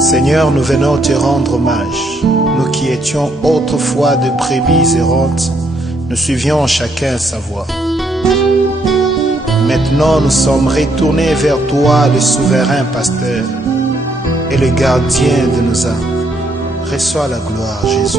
Seigneur, nous venons te rendre hommage. Nous qui étions autrefois de brebis errantes, nous suivions chacun sa voie. Maintenant, nous sommes retournés vers toi, le souverain pasteur et le gardien de nos âmes. Reçois la gloire, Jésus.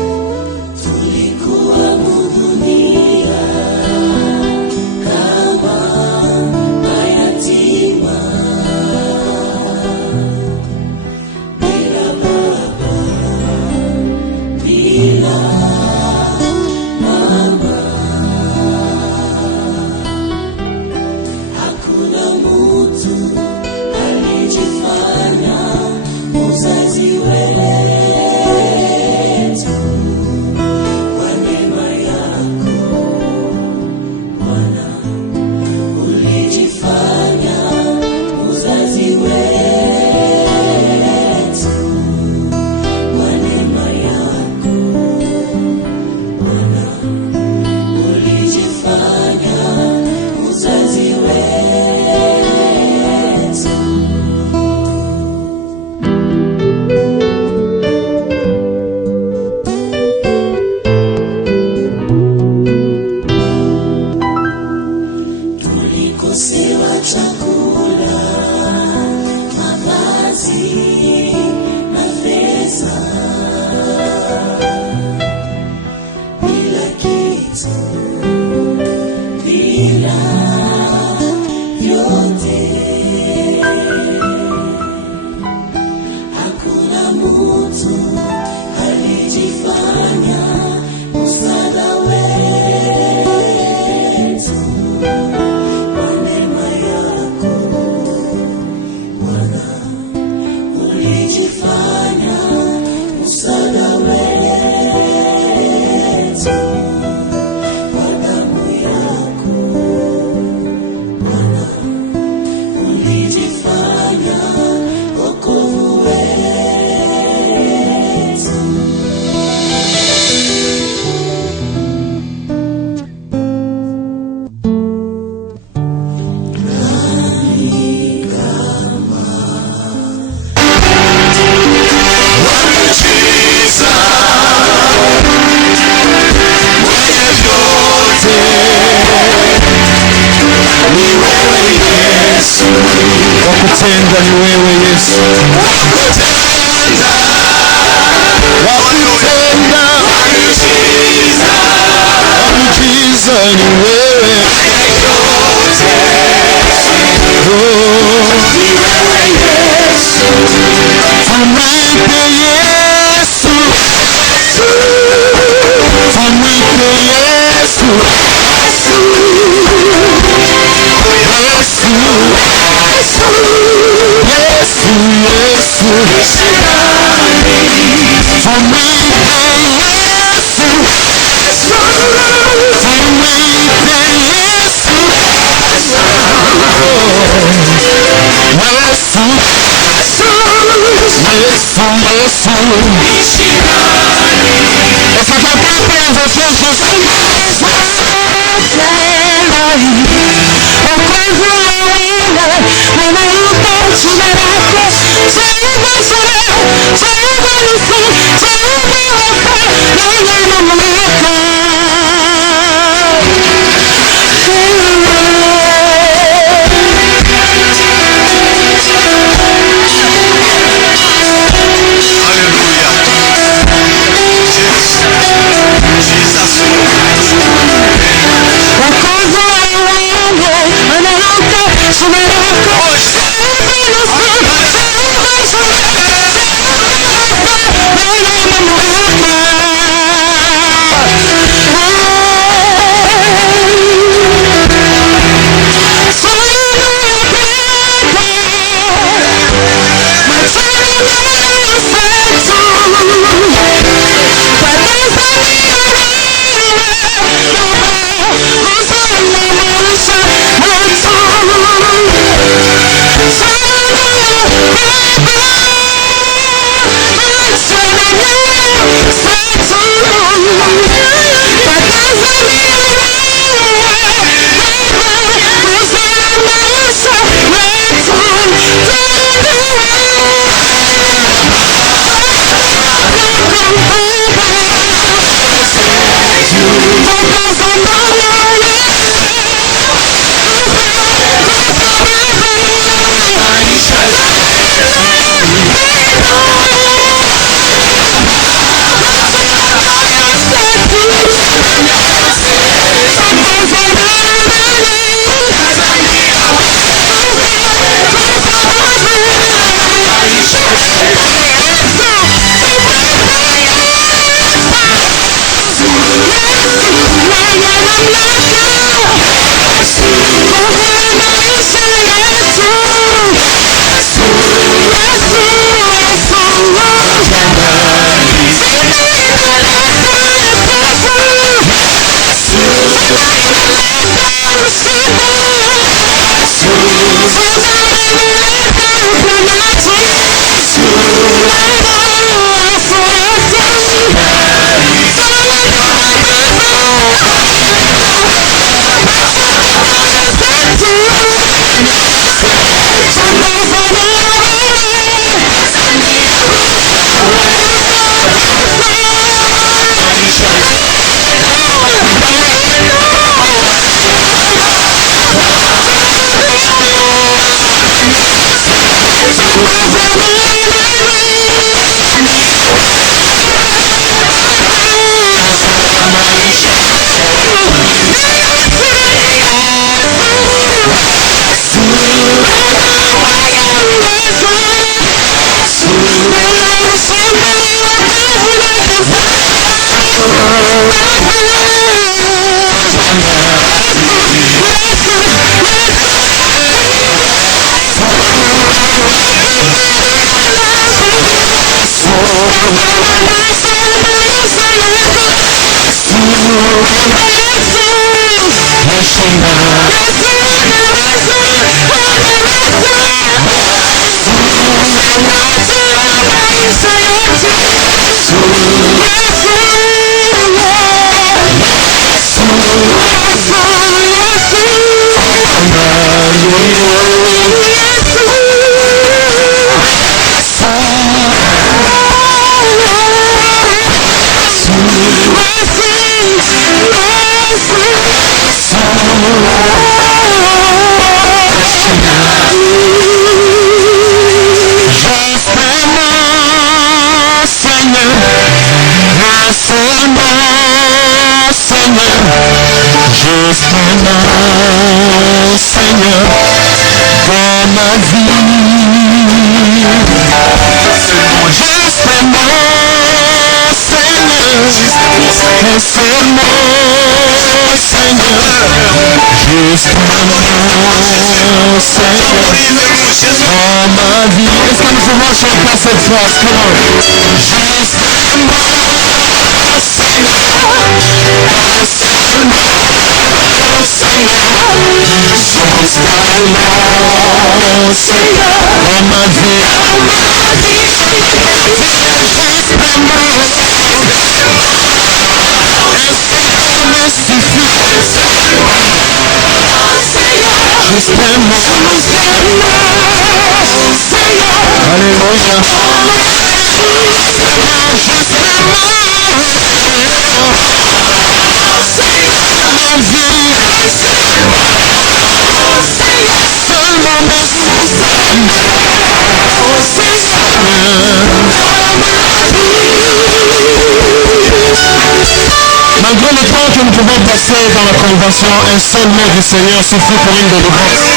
Malgré le temps que nous pouvons passer dans la convention, un seul mot du Seigneur suffit pour une délivrance.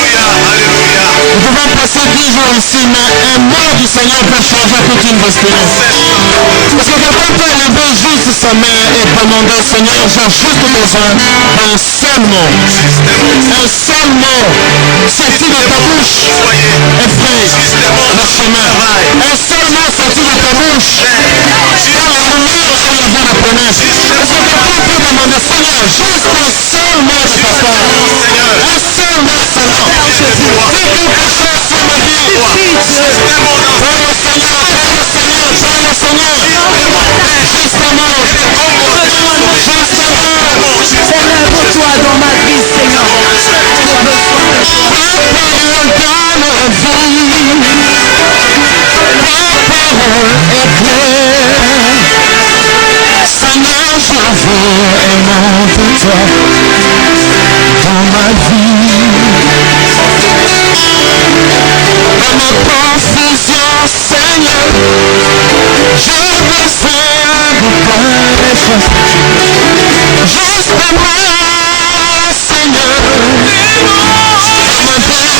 Nous pouvons passer 10 jours ici, mais un mot du Seigneur peut changer toute une destinée. Parce que quelqu'un peut lever juste sa main et demander, Seigneur, j'ai juste besoin d'un seul mot. Un seul mot sorti de ta bouche. Effraie le chemin. Un seul mot sorti de ta bouche. Dans la lumière sur la voie de promesse. Est-ce que quelqu'un peut demander, Seigneur, juste un seul mot de ta part. Un seul mot seulement. C'est quelque chose sur ma vie. Oh Seigneur, Seigneur. Justement. C'est l'œuvre pour toi dans ma vie, Seigneur. Seigneur, je veux aimer de toi dans ma vie. Dans ma confusion, Seigneur, je veux faire de toi les choses. Juste moi, Seigneur, dans ma vie.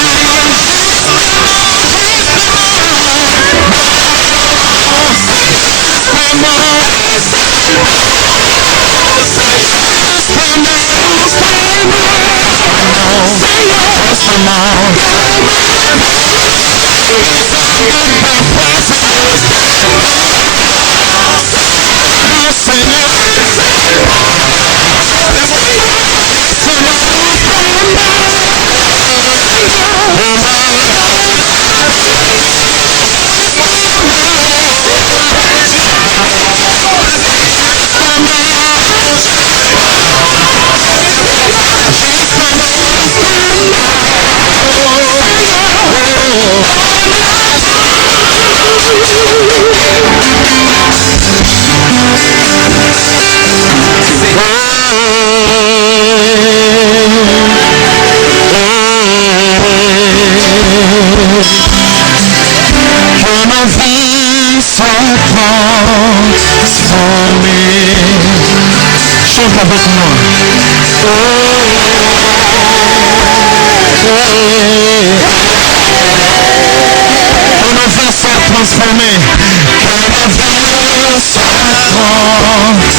Que ma vie soit transformée. Chante avec moi. Que ma vie soit transformée. Que ma vie soit transformée.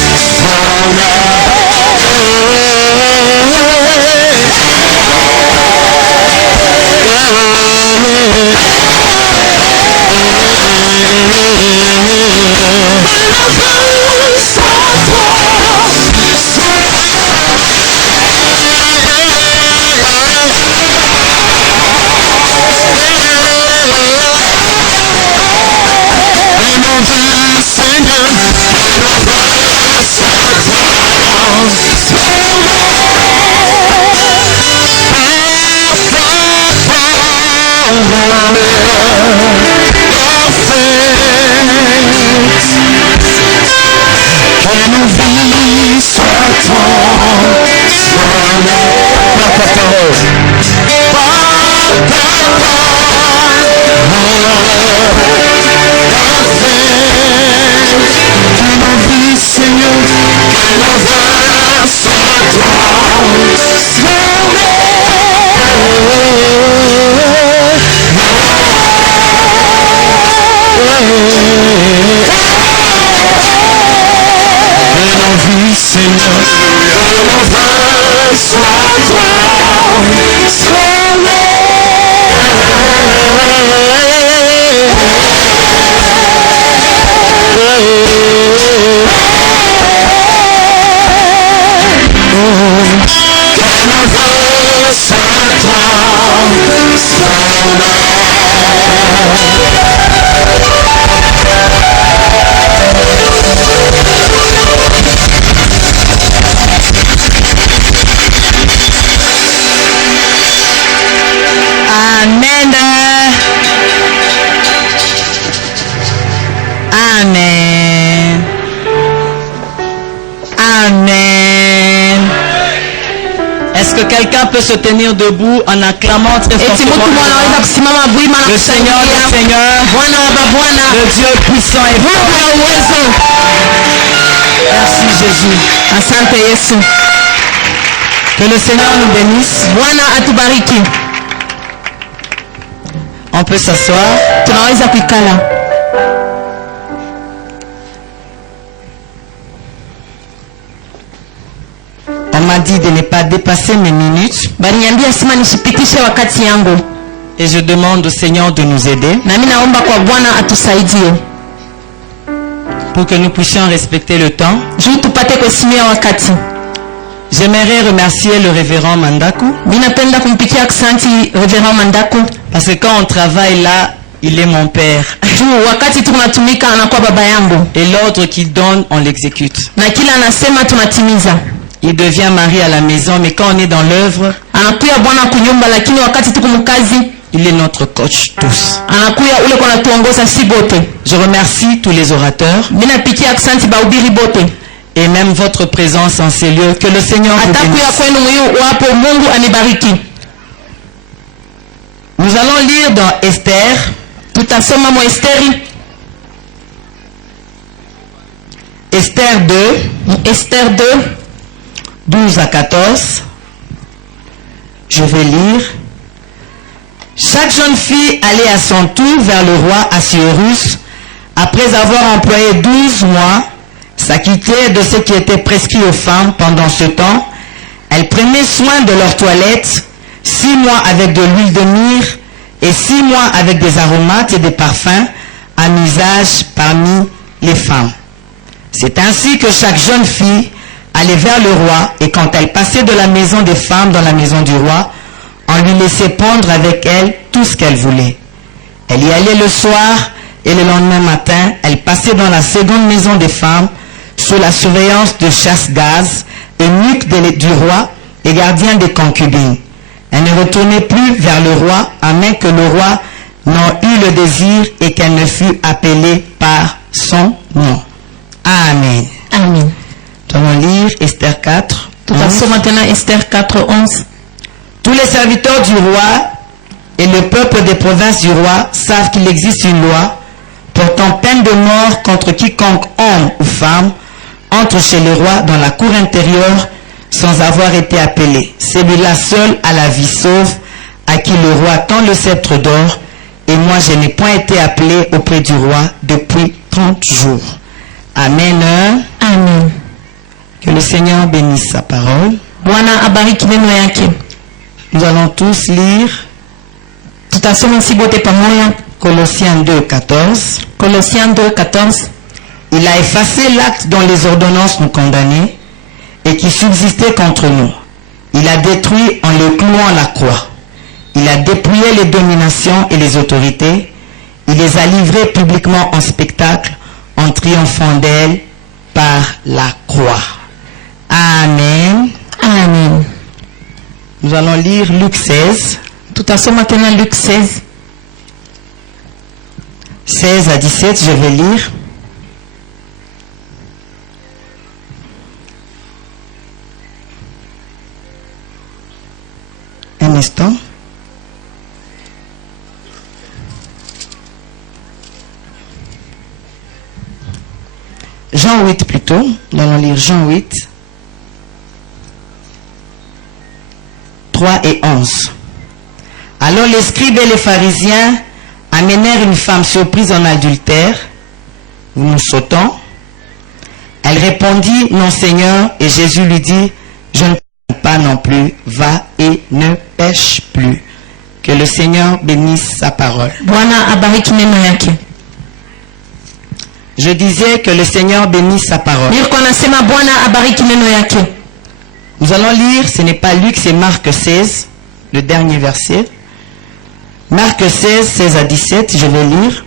quelqu'un peut se tenir debout en acclamant très fortement le Seigneur des Seigneurs, le Dieu puissant et fort. Merci Jésus. Asante Yesu. Que le Seigneur nous bénisse. Bwana atubariki. On peut s'asseoir. Tunaweza kuikala. On m'a dit de ne pas dépasser mes minutes. Baniambia sima nishipitishe wakati yangu. Et je demande au Seigneur de nous aider. Na mimi naomba kwa Bwana atusaidie. Pour que nous puissions respecter le temps. Juu tupate kuheshimia wakati. J'aimerais remercier le révérend Mandaku. Ninapenda kumpikia aksanti révérend Mandaku. Parce que quand on travaille là, il est mon père. Juu wakati tunatumika anakuwa baba yangu. Et l'ordre qu'il donne, on l'exécute. Na kila anasema tunatimiza. Il devient mari à la maison, mais quand on est dans l'œuvre, anakuya bwana kunyumba, lakini wakati tuko mkazi, il est notre coach tous. Anakuya ule kwa natuongoza si bote. Je remercie tous les orateurs. Mina pikia aksanti bahubiri bote. Et même votre présence en ces lieux. Que le Seigneur vous bénisse. Nous allons lire dans Esther. Esther 2. Esther 2. 12 à 14. Je vais lire. Chaque jeune fille allait à son tour vers le roi Assuérus après avoir employé 12 mois. S'acquitter de ce qui était prescrit aux femmes pendant ce temps. Elles prenaient soin de leur toilette, 6 mois avec de l'huile de myrrhe et 6 mois avec des aromates et des parfums à usage parmi les femmes. C'est ainsi que chaque jeune fille allait vers le roi, et quand elle passait de la maison des femmes dans la maison du roi, on lui laissait prendre avec elle tout ce qu'elle voulait. Elle y allait le soir et le lendemain matin, elle passait dans la seconde maison des femmes sous la surveillance de chasse-gaz, eunuque du roi et gardien des concubines. Elle ne retournait plus vers le roi, à moins que le roi n'en eût le désir et qu'elle ne fût appelée par son nom. Amen. Amen. Nous allons lire Esther 4. Maintenant Esther 4, 11. Tous les serviteurs du roi et le peuple des provinces du roi savent qu'il existe une loi portant peine de mort contre quiconque homme ou femme entre chez le roi dans la cour intérieure sans avoir été appelé. Celui-là seul a la vie sauve, à qui le roi tend le sceptre d'or, et moi je n'ai point été appelé auprès du roi depuis 30 jours. Amen. Amen. Que le Seigneur bénisse sa parole. Nous allons tous lire Colossiens 2, 14. Colossiens 2, 14. Il a effacé l'acte dont les ordonnances nous condamnaient et qui subsistait contre nous. Il a détruit en le clouant à la croix. Il a dépouillé les dominations et les autorités. Il les a livrées publiquement en spectacle en triomphant d'elles par la croix. Amen. Amen. Nous allons lire Luc 16. Tout à fait maintenant Luc 16. 16 à 17, je vais lire. Un instant. Jean 8 plutôt. Nous allons lire Jean 8. 3 et 11. Alors les scribes et les pharisiens amenèrent une femme surprise en adultère. Nous sautons. Elle répondit, non Seigneur, et Jésus lui dit, je ne pêche pas non plus, va et ne pêche plus. Que le Seigneur bénisse sa parole. Je disais que le Seigneur bénisse sa parole. Nous allons lire, ce n'est pas Luc, c'est Marc 16, le dernier verset. Marc 16, 16 à 17, je vais lire.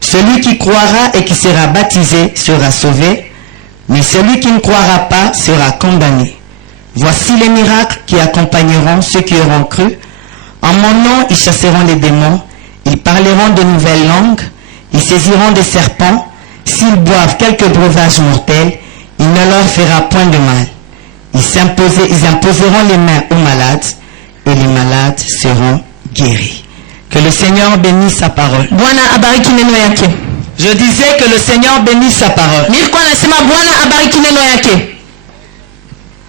Celui qui croira et qui sera baptisé sera sauvé, mais celui qui ne croira pas sera condamné. Voici les miracles qui accompagneront ceux qui auront cru. En mon nom, ils chasseront les démons, ils parleront de nouvelles langues, ils saisiront des serpents. S'ils boivent quelques breuvages mortels, il ne leur fera point de mal. Ils imposeront les mains aux malades et les malades seront guéris. Que le Seigneur bénisse sa parole. Bwana abariki neno yake. Je disais que le Seigneur bénisse sa parole. Nilikuwa nasema Bwana abariki neno yake.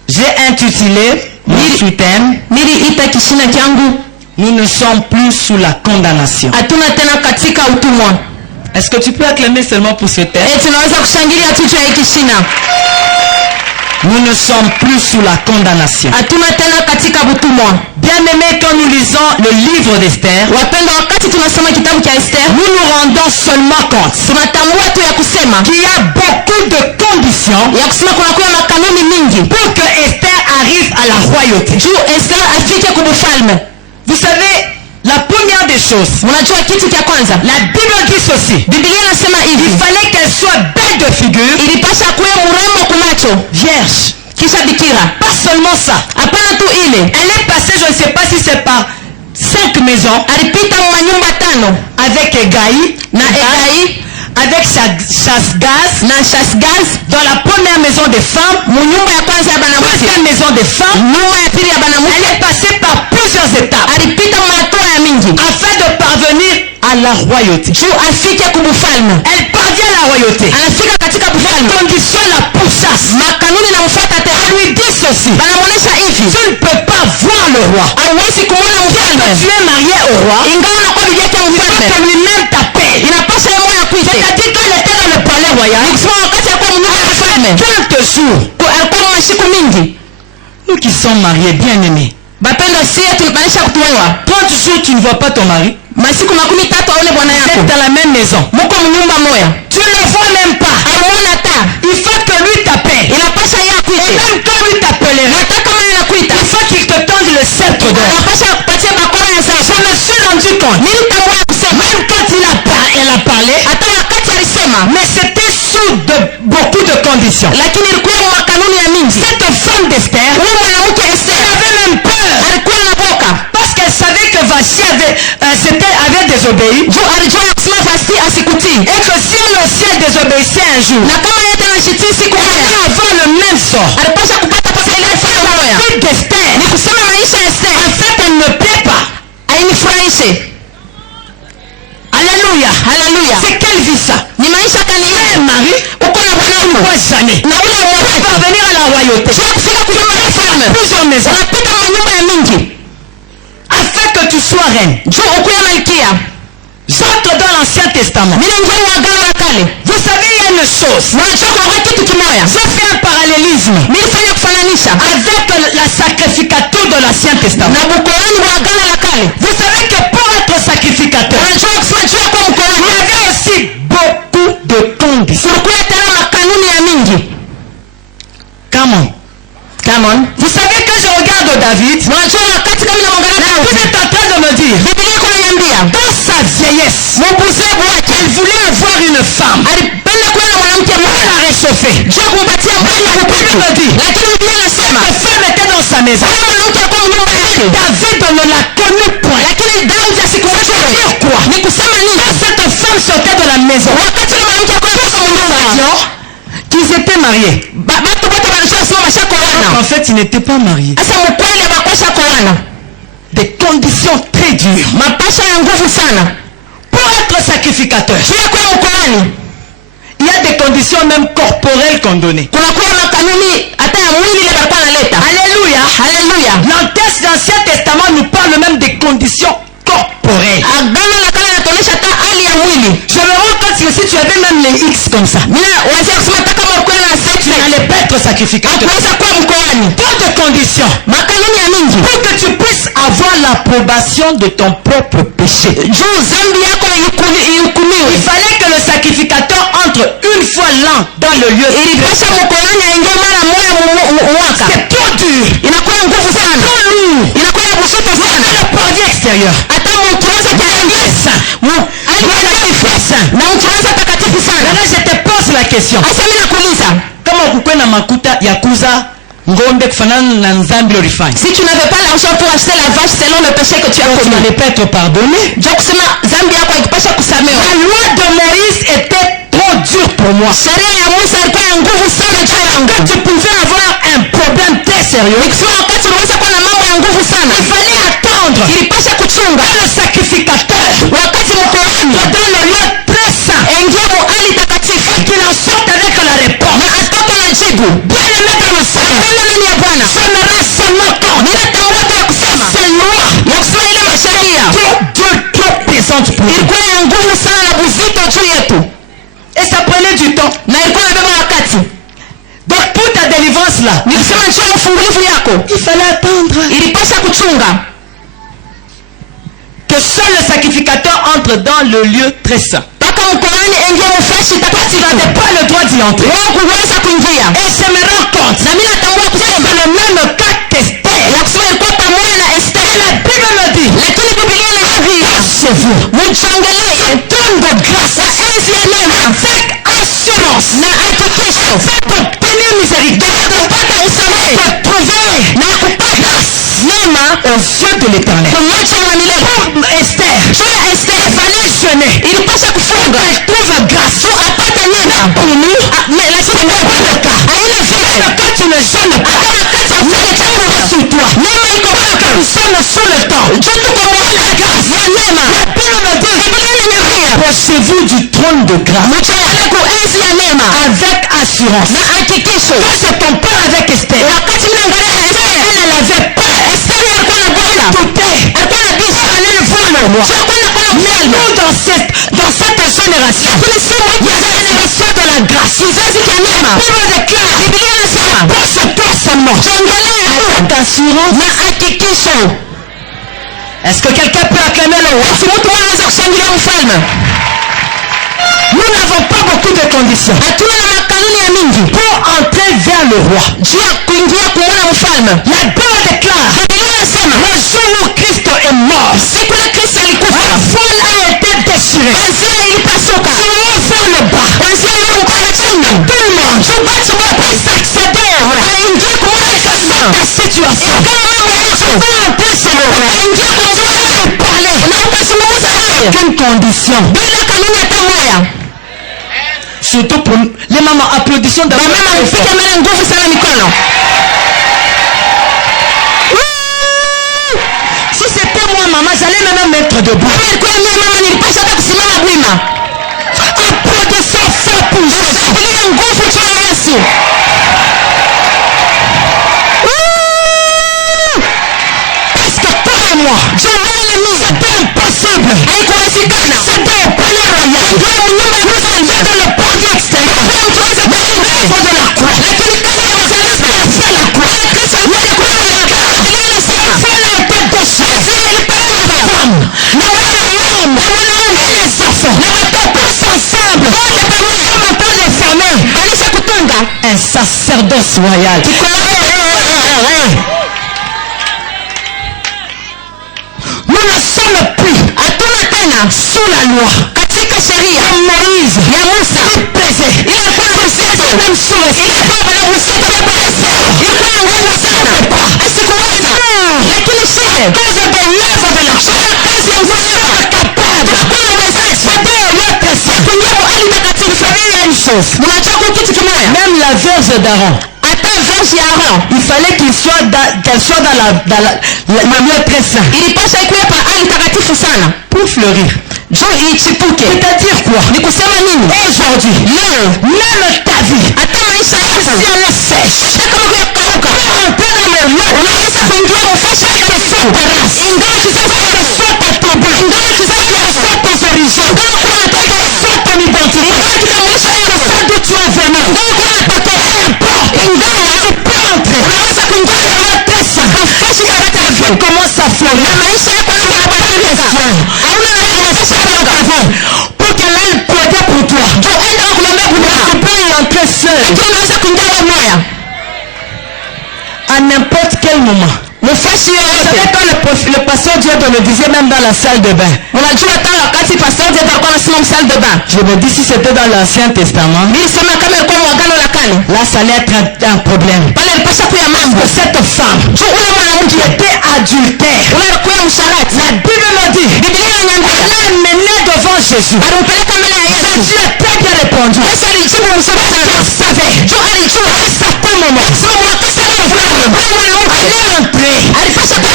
J'ai intitulé mon sous-thème, Niliita kishina changu, nous ne sommes plus sous la condamnation. hatuna tena katika utumwa. Est-ce que tu peux acclamer seulement pour ce thème? Tunaweza kushangilia tu ya kishina. Nous ne sommes plus sous la condamnation. Hatuna tena katika utumwa. Bien-aimés, quand nous lisons le livre d'Esther, Wapendwa, wakati tunasoma kitabu cha Esther, nous nous rendons seulement compte tunatambua tu ya kusema qu'il y a beaucoup de conditions ya kusema kuna makanuni mingi pour que Esther arrive à la royauté. juu Esther afike kubufalme. Vous savez, la première des choses, Unajua kitu cha kwanza, la Bible dit ceci: Biblia inasema il hivi, fallait qu'elle soit belle de figure, ilipasha kuwe mrembo kumacho, vierge. kisha bikira. Pas seulement ça. Hapana tu ile, Elle est passée, je ne sais pas si c'est par 5 maisons, alipita manyumba tano avec Egaï, na Egai avec Chasgaz, na Shasgaz, dans la première maison des femmes, munyumba ya kwanza ya banamuke, deuxième maison des femmes. nyumba ya pili ya banamuke. Elle est passée par plusieurs étapes Alipita mahatua ya mingi afin de parvenir à la royauté. juu afike kubufalme. Elle parvient à la royauté. Anafika katika bufalme, Condition la pourchasse. makanuni na mfuata Elle tena, lui dit ceci: banamuonesha hivi, tu ne peux pas voir le roi. hauwezi kumwona Tu mfalme es marié au roi. ingawa unakuwa bibi yake Il faut mfalme, que lui-même t'appelle. inapasha yeye moyo akuite. C'est-à-dire qu'elle était dans le palais royal. Nikisema wakati alikuwa mnyumba ya mfalme, 30 jours. alikuwa na siku mingi. Nous qui sommes mariés, bien-aimés, Bapendwa, sie tulipanisha kutuoa 30 jours tu ne vois pas ton mari. masiku 13 aone bwana Vous yako, êtes dans la même maison. muko mnyumba moya, Tu ne le vois même pas. amuona ta, Il faut que lui t'appelle. inapasha yeye Et akuite. même quand lui t'appellera, Hata kama yeye anakuita, il faut qu'il te tende le sceptre d'or. inapasha kupatia bakora ya Je sasa. me suis rendu compte. Nilitambua kusema Même quand elle a parlé, hata wakati alisema, mais c'était sous beaucoup de conditions. lakini ilikuwa na kanuni ya mingi. Cette femme d'Esther, Huyu mwanamke Esther elle avait même peur. alikuwa anaboka Parce qu'elle savait que Vachi avait désobéi. juu alijua ya kusema Vasti asikutii, Et que si elle aussi elle désobéissait un jour, na kama yeye tena shitii siku elle moja allait avoir le même sort. alipasha kupata pasa ile fanya moya. La vie d'Esther, Ni kusema maisha ya Esther en fait, elle ne plaît pas. hainifurahishe. Alléluia. Haleluya, C'est quelle vie ça? ni maisha kani Un yeye mari, uko na bwana wako pourquoi jamais? na ule Pour mwanamke parvenir à la royauté, sio kufika kufanya mfalme, plusieurs maisons, unapita manyumba ya mingi afin que tu sois reine. juu ukuya malkia. J'entre dans l'Ancien Testament. Mimi njoo wa agano la kale, Vous savez, il y a une chose. unajua kwa kitu kimoya, J'ai fait un parallélisme nilifanya kufananisha avec la sacrificature de l'Ancien Testament. na bukorani wa agano la kale. Vous savez que pour être sacrificateur, Unajua kusema juu ya kuwa il y mkorani avait aussi beaucoup de conditions. kulikuwa tena makanuni ya mingi. Come on. Come on. Vous savez que je regarde David, Unajua wakati kama na mwangalia vous êtes en train de me dire, Biblia iko inaniambia dans sa vieillesse, mbuzebu wake elle voulait avoir une femme. alipenda kuwa na mwanamke Elle mmoja a réchauffé. juu ya kumpatia mwili ya Bible me dit, lakini Biblia inasema la femme était dans sa maison. kama mwanamke alikuwa mnyumba yake, David ne la connut point. lakini Daudi asikumbuke. Dire quoi? Ni kusema nini? Quand cette femme sortait de la maison, Wakati yule mwanamke alikuwa kutoka mnyumba qu'ils étaient mariés. batu bote balishasema En bashakoana. fait, ils n'étaient pas mariés. Sasa mkweli abakwasha koana, Des conditions très dures. mapasha ya nguvu sana. Pour être sacrificateur, Juu ya kuwa mkoani il y a des conditions même corporelles qu'on donnait. kunakuwa makanuni hata ya mwili ile balikuwa analeta. Alléluia. Haleluya. L'Ancien Testament nous parle même des conditions corporelles. Agano la kale inatuonyesha hata hali ya mwili. Je me rends compte que si tu avais même les X comme ça, Mimi wazee kusema hata kama ulikuwa na tu sex n'allais pas être sacrificateur. unaweza kuwa mkoani. Pas de conditions. Makanuni ya mingi Pour que tu puisses avoir l'approbation de ton propre péché. juu zambi yako ihukumiwe. Il fallait que le sacrificateur entre une fois l'an dans le lieu. Ilipasha mkoani aingie mara moja mwaka. C'est trop dur. Inakuwa nguvu sana, Trop lourd. inakuwa ya busuto Dans sana. le pardon extérieur. Hata mkianza kuingia na mkianza takatifu sana. Maintenant, je te pose la question. Asa mimi nakuuliza, Kama ukukwe na makuta ya kuza ngombe kufanana na nzambi lorifanya, si tu n'avais pas l'argent pour acheter la vache selon le péché que tu as tu commis, n'allais pas être pardonné. ndio kusema zambi yako haikupasha kusamehewa. La loi de Moïse était trop dure pour moi. Sheria ya Musa ilikuwa ya nguvu sana juu yangu. Que tu pouvais avoir un problème tel très sérieux, Nikisema wakati unaweza kuwa na mambo ya nguvu sana, il fallait attendre ilipasha kuchunga que le sacrificateur wakati mkoani dans le lieu très saint aingie mahali takatifu qu'il en sorte avec la réponse. na atoke na jibu. Bien-aimé dans le Seigneur, Napenda nani ya Bwana? j'aimerais seulement compte Ninatambua tu ya kusema ces lois ya kusema ile masharia trop pesantes pour nous. ilikuwa ya nguvu sana na buzito juu yetu, Et ça prenait du temps. na ilikuwa inabeba wakati. Donc pour ta délivrance là, Nikisema njoo ya ufungulivu yako, il fallait attendre ilipasha kuchunga que seul le sacrificateur entre dans le lieu très saint. mpaka mkoani aingie mfashi Tu takatifu. n'avais pas le droit d'y entrer. Wewe kuweza kuingia. Et je me rends compte, Na mimi natambua kusema c'est le même cas qu'Esther. ya kusema ilikuwa pamoja na Esther. La Bible me dit, Lakini Biblia inaambia c'est vous. mchangalie Donne de grâce enzi ya neema avec assurance na hakikisho pour obtenir miséricorde, kupata usamehe pour trouver na kupata neema aux yeux de l'Éternel. kumwacha wa milele. Pour Esther, Juu ya Esther il fallait jeûner. ilipasha kufunga Elle trouve grâce. tu apate neema. Pour nous, Mais lakini ce n'est pas le cas. haina vile. Mais quand tu ne jeûnes pas, Hata wakati wa kufanya neema chakula sur toi. neema iko kwako. Nous sommes sous le temps. Juu tuko mwana grâce ya neema. La Bible me dit, Biblia inaniambia approchez-vous du trône de grâce mchangalie ku enzi ya neema avec assurance. na hakikisho. Quand je compare avec Esther, Wakati mnaangalia Esther, elle avait peur. Esther alikuwa na bwana, Doutait. alikuwa na bisha, Allez voir le roi. alikuwa na kuna Mais mfalme. nous, dans cette génération, il y a la génération de la grâce. Kizazi cha neema. La Bible déclare, Biblia inasema pour ce temps seulement, changalia avec assurance. na hakikisho. Est-ce que quelqu'un peut acclamer le roi? Si mtu mmoja anaweza kushangilia mfalme. Nous n'avons pas beaucoup de conditions Hatuna na makanuni ya mingi pour entrer vers le roi. juu ya kuingia kuona mfalme. La Bible déclare, Biblia inasema le jour où Christ est mort, siku ile Kristo alikufa, la voile a été déchirée. pazia ilipasuka, Du haut vers le bas, pazia ilipanda chini, tout le monde watu wote s'accéder au roi. waingie kuona kama Ta situation, kama mambo yako pour entrer sur le roi, waingie kumwona parler na ukazungumza naye aucune condition. bila kanuni hata moja. Surtout pour les mamans, applaudissons d'abord. Wamama mpige mbele nguvu sana mikono. Si c'était moi, maman, j'allais même mettre debout. Kama ilikuwa mimi mama nilipasha hata kusimama bwima. Applaudissons fort pour Jésus. Ile nguvu tu ya Yesu. Parce que toi et moi, c'était impossible. Haikuwezekana. C'était au palais royal. Ndio nyumba ya mfalme. Dans le pardon extérieur. Kila mtu aweze Faut de la croix. lakini kama ya msalaba C'est la croix. Kristo alikuja kuona Biblia inasema C'est la tête de chaise. Femme. na wanaume na wanaume Les enfants. na watoto Tous ensemble. wote pamoja Comme dans les familles. alisha kutunga Un sacerdoce royal. Nous ne sommes plus hatuna tena sous la loi. katika sheria Moïse ya Musa qui pesait. ile ilikuwa na mseto Même sous le ilikuwa na mseto ya pesa ilikuwa na nguvu sana asikuweza lakini shida cause de l'œuvre de la chair. kazi ya msalaba Capable. kuna uwezeshi C'est-à-dire l'autre saint. kuingia mahali takatifu. Il y a une chose. Mnachagua kitu kimoja. Même la vierge d'Aaron, Hata verge ya Aaron il fallait qu'elle soit dans le lieu très saint ilipasha ikuwe pa hali takatifu sana pour fleurir. juu ichipuke. C'est-à-dire quoi? Ni kusema nini? Aujourd'hui, Leo même ta vie, hata maisha yako si elle est sèche, hata kama kuyakauka entrer dans le lieu, unaweza kuingia ufasha ya terrasse, ingawa kizazi chako soit ta tombe, ingawa kizazi chako soit tes origines, ingawa kuna natoka soit ton identité, ingawa kitambulisho yako soit d'où tu es venu, ingawa kuna natoka ingawa tu peux entrer unaweza kuingia dans le très saint. ufasha ya hata hivyo Commence à fleurir. na maisha yako yanabadilika. Hauna nafasi ya kupanga. Pour qu'elle aille plaider pour toi. Ndio enda kukulombea Tu kuna. peux y entrer seul Ndio unaweza kuingia wewe moya. à n'importe quel moment. Mfashi Vous yoyote. savez quand le pasteur Dieu le disait même dans la salle de bain. Unajua hata wakati pastor Dieu alikuwa anasema msali de bain. Je me dis si c'était dans l'Ancien Testament, Nilisema kama ilikuwa mwagano la kale. là ça allait être un problème. Pale ilipasha kuya mambo. Pour cette femme Juu ule mwanamke qui était adultère, ule alikuwa msharati. la Bible me dit, Biblia inaniambia elle est menée devant Jésus. alimpeleka mbele ya Yesu. Jésus a très bien répondu. Yesu alijibu mzuri sana. Savait. Juu alijua À un certain moment. sema wakati Allait entrer. alipasha kuwa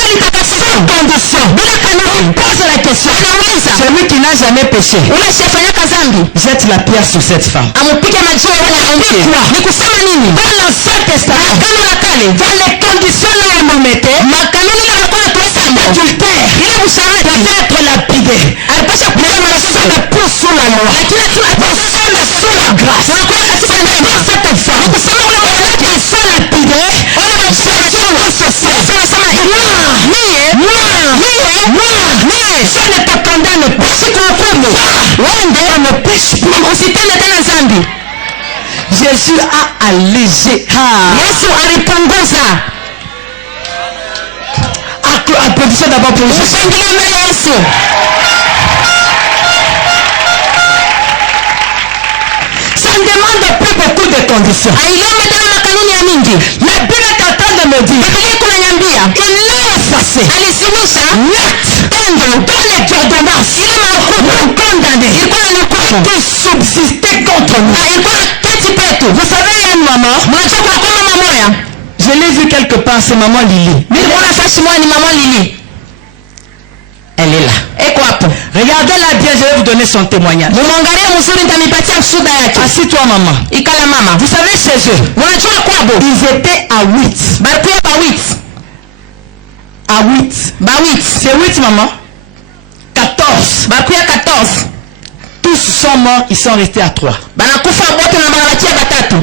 alitakasika Condition. bila kanuni. Pose la question. Anauliza, Celui qui n'a jamais péché. umeshafanyaka dhambi? Jette la pierre sur cette femme. Amupige majiwe wala aumke. Ni kusema nini? Dans l'Ancien Testament, Agano la kale, dans les conditions là où on mettait, makanuni na hakuna tuweza l'adultère, ile usharati devait être lapidé. alipasha kupewa masomo Le plus sous la loi. lakini tunasema Sous la grâce. tunakuwa katika neema. Cette femme, Kusema ule mwanamke ils sont lapidés. wale Je ne te condamne pas. sikuhukumu, Wende, on ne pêche plus. usitende tena dhambi. Jésus a allégé. Yesu alipunguza. Applaudissez d'abord pour Jésus. Ushangilie mbele ya Yesu. Ça ne demande plus beaucoup de conditions. Aiombe tena makanuni ya mingi. La Bible est en train de me dire, Biblia kunaniambia il l'a effacé. alizimisha Net. Dans les ordonnances, ile mahukumu nous condamnés. ilikuwa ni hukumu Qui subsistait contre nous. na ilikuwa kati petu. Vous savez, il y a une maman. Mnajua kuna kwa mama moya, Je l'ai vu quelque part, c'est maman Lily. nilimuona fashi moya, ni mama Lili, Elle est là. eko hapo. Regardez-la bien, je vais vous donner son témoignage. Mumwangalie mzuri, nitanipatia shuhuda yake. Assis-toi, maman. Ikala mama, Vous savez, chez eux, unajua kwabo ils étaient à 8. bakuya bawit À 8. bawit C'est 8, maman. 14. bakuya 14 Tous sont morts, ils sont restés à 3. banakufa bote na banabakia batatu.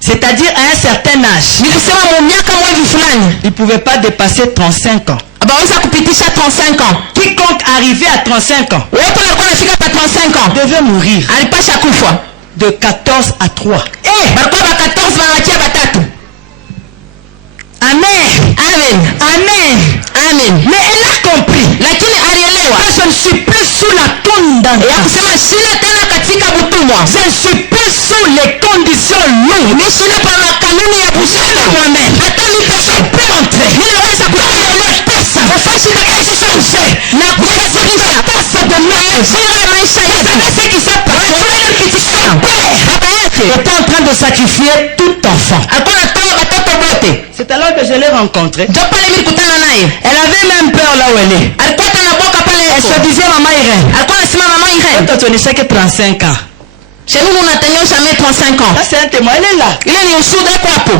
C'est-à-dire, à un certain âge, Ni kusema mu miaka mwevi fulani ils ne pouvaient pas dépasser 35 ans. baweza kupitisha 35 ans. Quiconque arrivait à 35 ans Wote walikuwa nafika pa 35 ans devait mourir alipasha kufa. de 14 à 3. Balikuwa ba 14 banabakia batatu. Amen. Amen. Amen. Amen. Mais elle a compris Lakini alielewa que je ne suis plus sous la ya condamnation. kusema shina tena katika butumwa. Je ne suis plus sous les conditions lourdes. Ni shina pa makanuni ya bushana. Moi-même. Hata ni pesa Je peux entrer. ninaweza kuelewa pesa. Ufashi na kazi changer na kubadilisha pesa de maisha ya maisha yetu. C'est ce qui s'est passé. Baba yake Était en train de sacrifier tout enfant. alikuwa anatoa watoto wote. C'est alors que je l'ai rencontrée. Ndio pale nilikutana naye. Elle avait même peur là où elle est. Alikuwa anaboka pale Elle yako. se disait, maman Irène, Alikuwa anasema mama Irene, toi tu ne sais que 35 ans. chez nous unatanyosha jamais 35 ans. Ça c'est un témoin, elle est là. Ile ni ushuhuda yako hapo.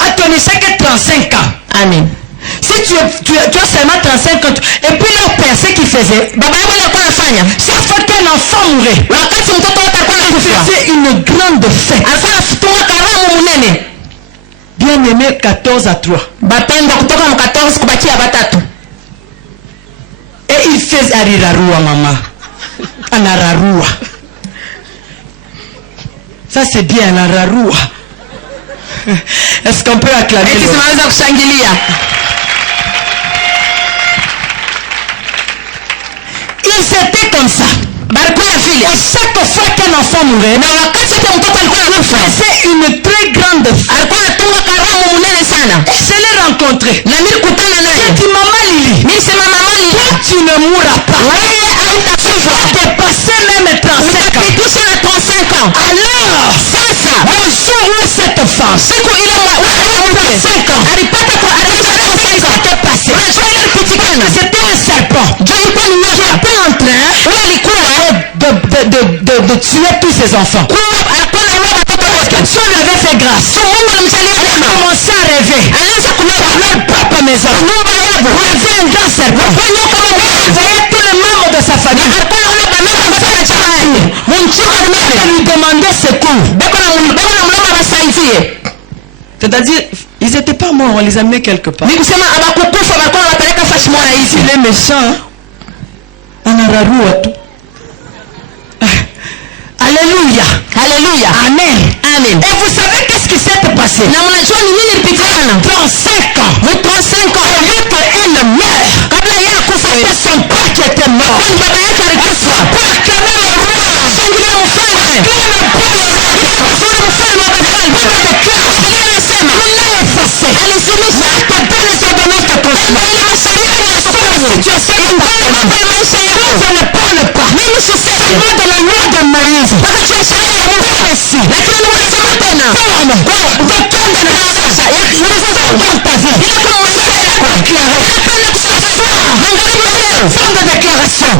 Ah, tu ne sais que 35 ans. Amen. Si tu as seulement 35 ans, et puis leur père, ce qu'il faisait, Baba yako alikuwa anafanya chaque fois qu'un enfant mourait, wakati mtoto wote alikuwa il anakufa, faisait une grande fête. alikuwa anafunga karamu munene. Bien aimé, 14 à 3. Bapenda kutoka mu 14 kubakia batatu. Et il faisait Arirarua, maman. Anararua. Ça c'est bien, Anararua. Est-ce qu'on peut acclamer Eti le... tunaweza kushangilia. Ils étaient comme ça. Balikuwa vile. Et chaque fois qu'un enfant mourait, Na wakati wote mtoto alikuwa anakufa, c'est une très grande fête. alikuwa anatunga karamu munene sana. Et je l'ai rencontré. Na nilikutana J'ai naye. dit, maman Lily, Mimi sema mama Lili, toi tu ne mourras pas. wewe hautakufa. Dépasser même 35 ans. Utapitisha na 35 ans. Alors, Sasa le jour où cette femme, siku ile alipata kwa s'était passé, unajua ile ilipitikana. c'était un serpent Ndio ilikuwa ni qui nyota. était en train Ule alikuwa de tuer tous ses enfants. alikuwa anaua watoto wote. Dieu lui avait fait grâce. So Mungu alimjalia Elle a neema. commencé à rêver. Alianza kulala Leur propre maison. nyumba yabo. Il y avait un grand serpent. Il voyait tous les membres de sa famille. Alikuwa anaona banana katika chama yake. Mumchika Il mimi. lui demandait secours. Beko na mloma basaidie. C'est-à-dire, ils n'étaient pas morts, on les amenait quelque part. Ni kusema abakukufa balikuwa wanapeleka fashi moja hizi. Il est méchant. Anararua tu. Alléluia. Haleluya. Amen. Amen. Et vous savez qu'est-ce qui s'est passé? Na mnajua ni nini ilipitikana? 35 ans. Mu 35 ans. Quand elle meurt, Kabla ya kufa c'était son père qui était mort. kwani baba yake alikufa. Shangilia mfalme. Sura mfalme wa Bethlehem. Biblia inasema alizimisha hata les ordonnances de conscience. Ile mashauri ya somo. Tu as fait une Kwa maisha yako. Je ne parle pas. Mimi forme de condamnation dans ta vie. Il a commencé à déclarer. Forme de déclaration.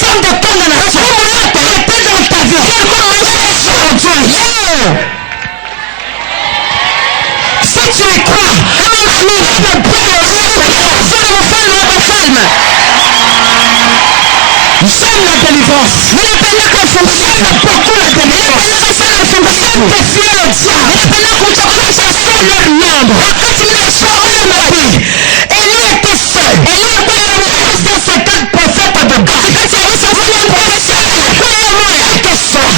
Forme de condamnation. Répète dans ta vie. Aujourd'hui. Si tu y crois, j'aime la délivrance. J'aime beaucoup la délivrance. J'aime défier le diable. Leur nombre. Élie était seul. Dans ces 4 prophètes de Baal.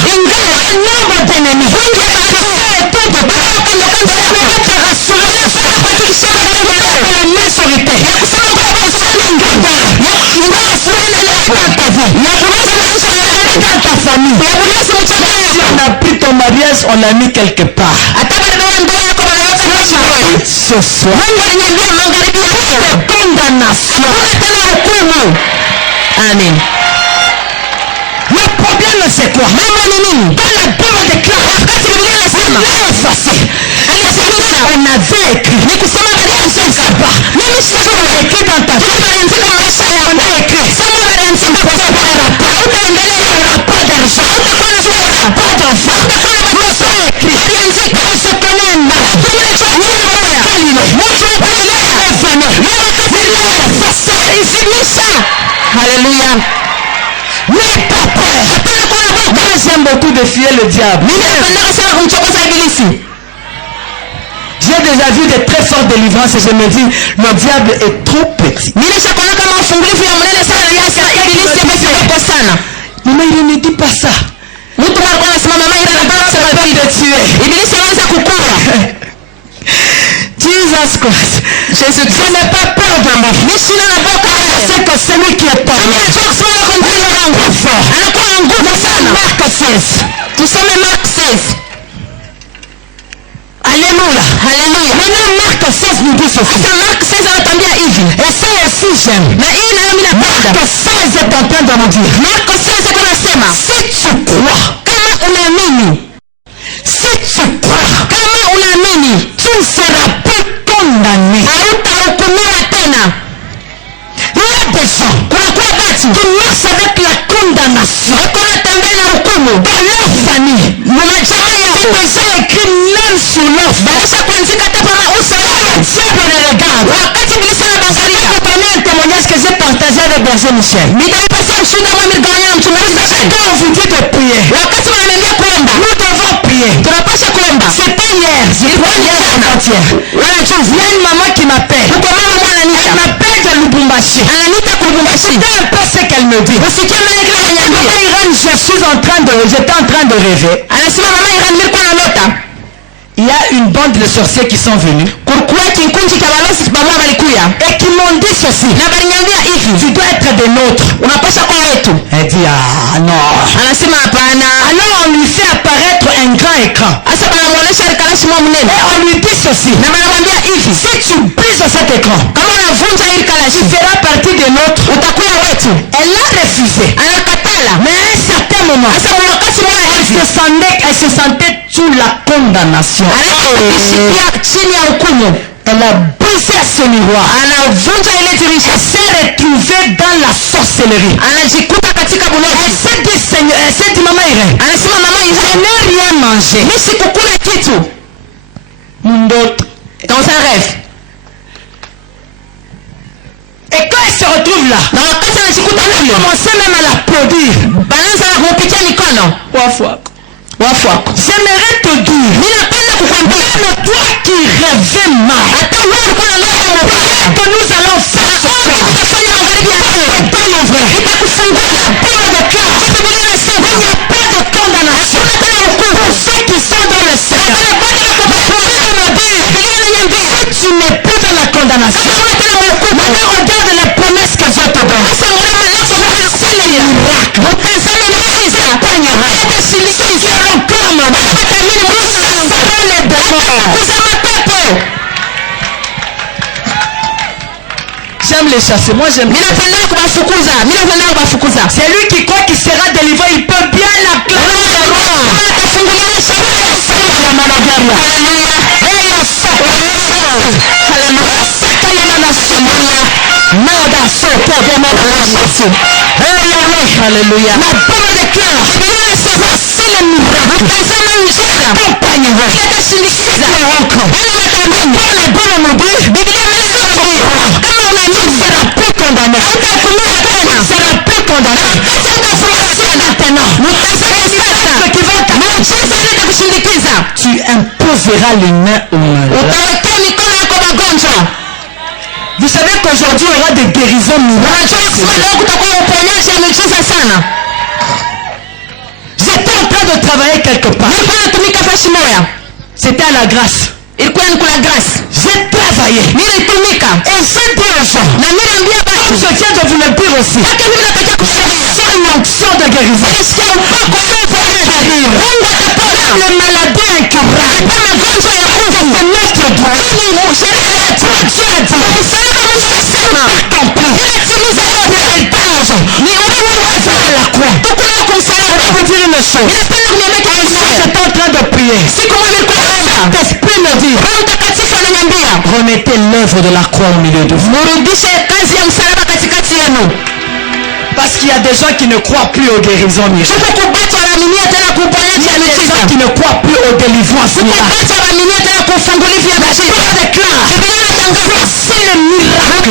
Un nombre d'ennemis. Dans ta famille. Si on a pris ton mariage, on l'a mis quelque part. Ce soir, condamnation. Amen. Le problème c'est quoi? Dans la Bible déclare, on avait écrit. Écrit dans ta vie. On a écrit. Pas d'argent. Pas d'enfant. Ce qu'on aime. Alléluia. N'aie pas peur. Moi j'aime beaucoup défier le diable. J'ai déjà vu de très fortes délivrances et je me dis, le diable est trop petit. Maman, il ne dit pas ça. De tuer. Jesus Christ. Jésus, je n'ai pas peur de moi. C'est que celui qui est pas Marc 16. Tout ça, Marc 16. Alléluia. Alléluia. Maintenant, Marc 16 nous dit ceci. Marc 16 anatambia hivi. Et ça aussi j'aime. Marc 16 est en train de nous dire. Marc 16 kunasema. Si tu crois, kama unaamini. Si tu crois, kama unaamini, tu ne seras plus condamné. Hautahukumiwa tena. Il y a des gens qui marchent avec la condamnation. Dans leur famille. C'est déjà écrit même sur l'offre. Dieu me regarde. Un témoignage que j'ai partagé avec Berger Michel. Quand on vous dit de prier, nous devons prier. C'est pas hier, c'est pas hier avant-hier. Il y a une maman qui m'appelle. Elle m'appelle de Lubumbashi. C'était un peu ce qu'elle me dit. J'étais en train de rêver. Il y a une bande de sorciers qui sont venus et qui m'ont dit ceci. Tu dois être des nôtres. Elle dit ah non. Alors on lui fait apparaître un grand écran. Et on lui dit ceci. Si tu brises cet écran, tu feras partie des nôtres. Elle a refusé. Mais à un certain moment, elle se sentait sous la condamnation. Elle a brisé ce miroir. Elle s'est retrouvée dans la sorcellerie. Elle s'est dit Seigneur, elle s'est dit maman Irène, je n'ai rien mangé. Dans un rêve. Et quand elle se retrouve là, elle commençait même à l'applaudir. J'aimerais te dire, même toi qui rêvais mal, que nous allons faire ce soir. Dans le vrai, il n'y a pas de condamnation pour ceux qui sont dans le Seigneur. Si tu n'es plus dans la condamnation, maintenant regarde les promesses que Dieu te donne. C'est les miracles. J'aime les chasser. Moi j'aime. C'est lui qui croit qu'il sera délivré. Il peut bien acclamer. Alléluia. La Bible déclare, voici le miracle. Tazama mjera. Accompagne vous. Kitashindikiza. Bwana mhubiri. Biblia imesema kama unaamini sera plus condamné. Utahukumiwa tena. Sera plus condamné. Utafurahiana tena. Mtazame sasa. Muujiza utakushindikiza. Tu imposeras les mains aux malades. Utaweka mikono yako magonjwa. Vous savez qu'aujourd'hui il y aura des guérisons miracles. J'étais en train de travailler quelque part. C'était à la grâce. J'ai travaillé. Et j'ai dit aux gens, je viens de vous le dire aussi, c'est une onction de guérison. Les maladies incurables, c'est notre droit. Dieu a dit, je veux dire une chose. J'étais en train de prier. L'Esprit me dit, remettez l'œuvre de la croix au milieu de vous. Parce qu'il y a des gens qui ne croient plus aux guérisons miracles. Il y a des gens qui ne croient plus aux délivrances miracles. C'est le miracle.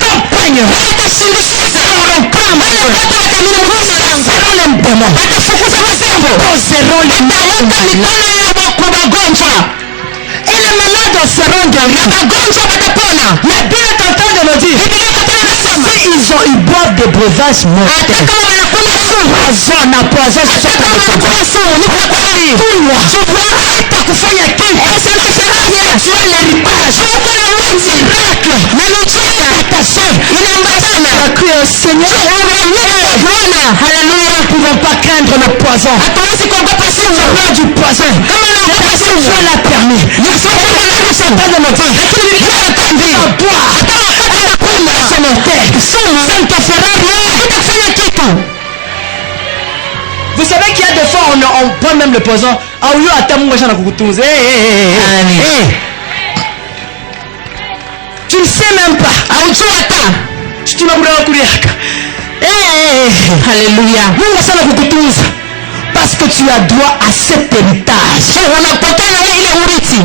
Accompagne. Poseront les mains. Et les malades seront guéris. La Bible est en train de me dire, ils boivent des breuvages mortels. Nous ne pouvons pas craindre le poison. Du poison. Dieu l'a permis. Vous savez qu'il y a des fois on prend même le poison. Tu ne sais même pas. Alléluia. Parce que tu as droit à cet héritage.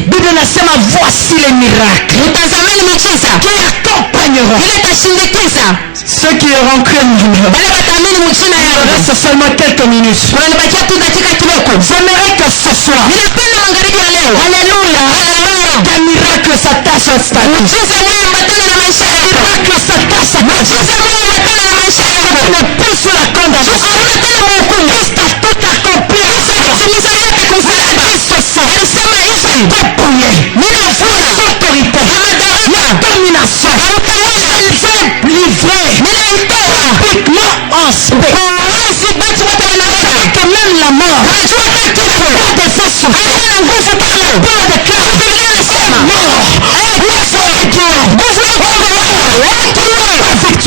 Bible nasema voici les miracles qui accompagneront ceux qui auront cru. Il reste seulement quelques minutes. J'aimerais que ce soir, alléluia, qu'un miracle s'attache au statut. Miracle s'attache à ta vie. Tu ne plus sur la condamnation. Christ a tout accompli. Dépouillé. L'autorité. La domination. Elle veut livrer. Publiquement en spect. Que même la mort. Des faces. Dans la victoire.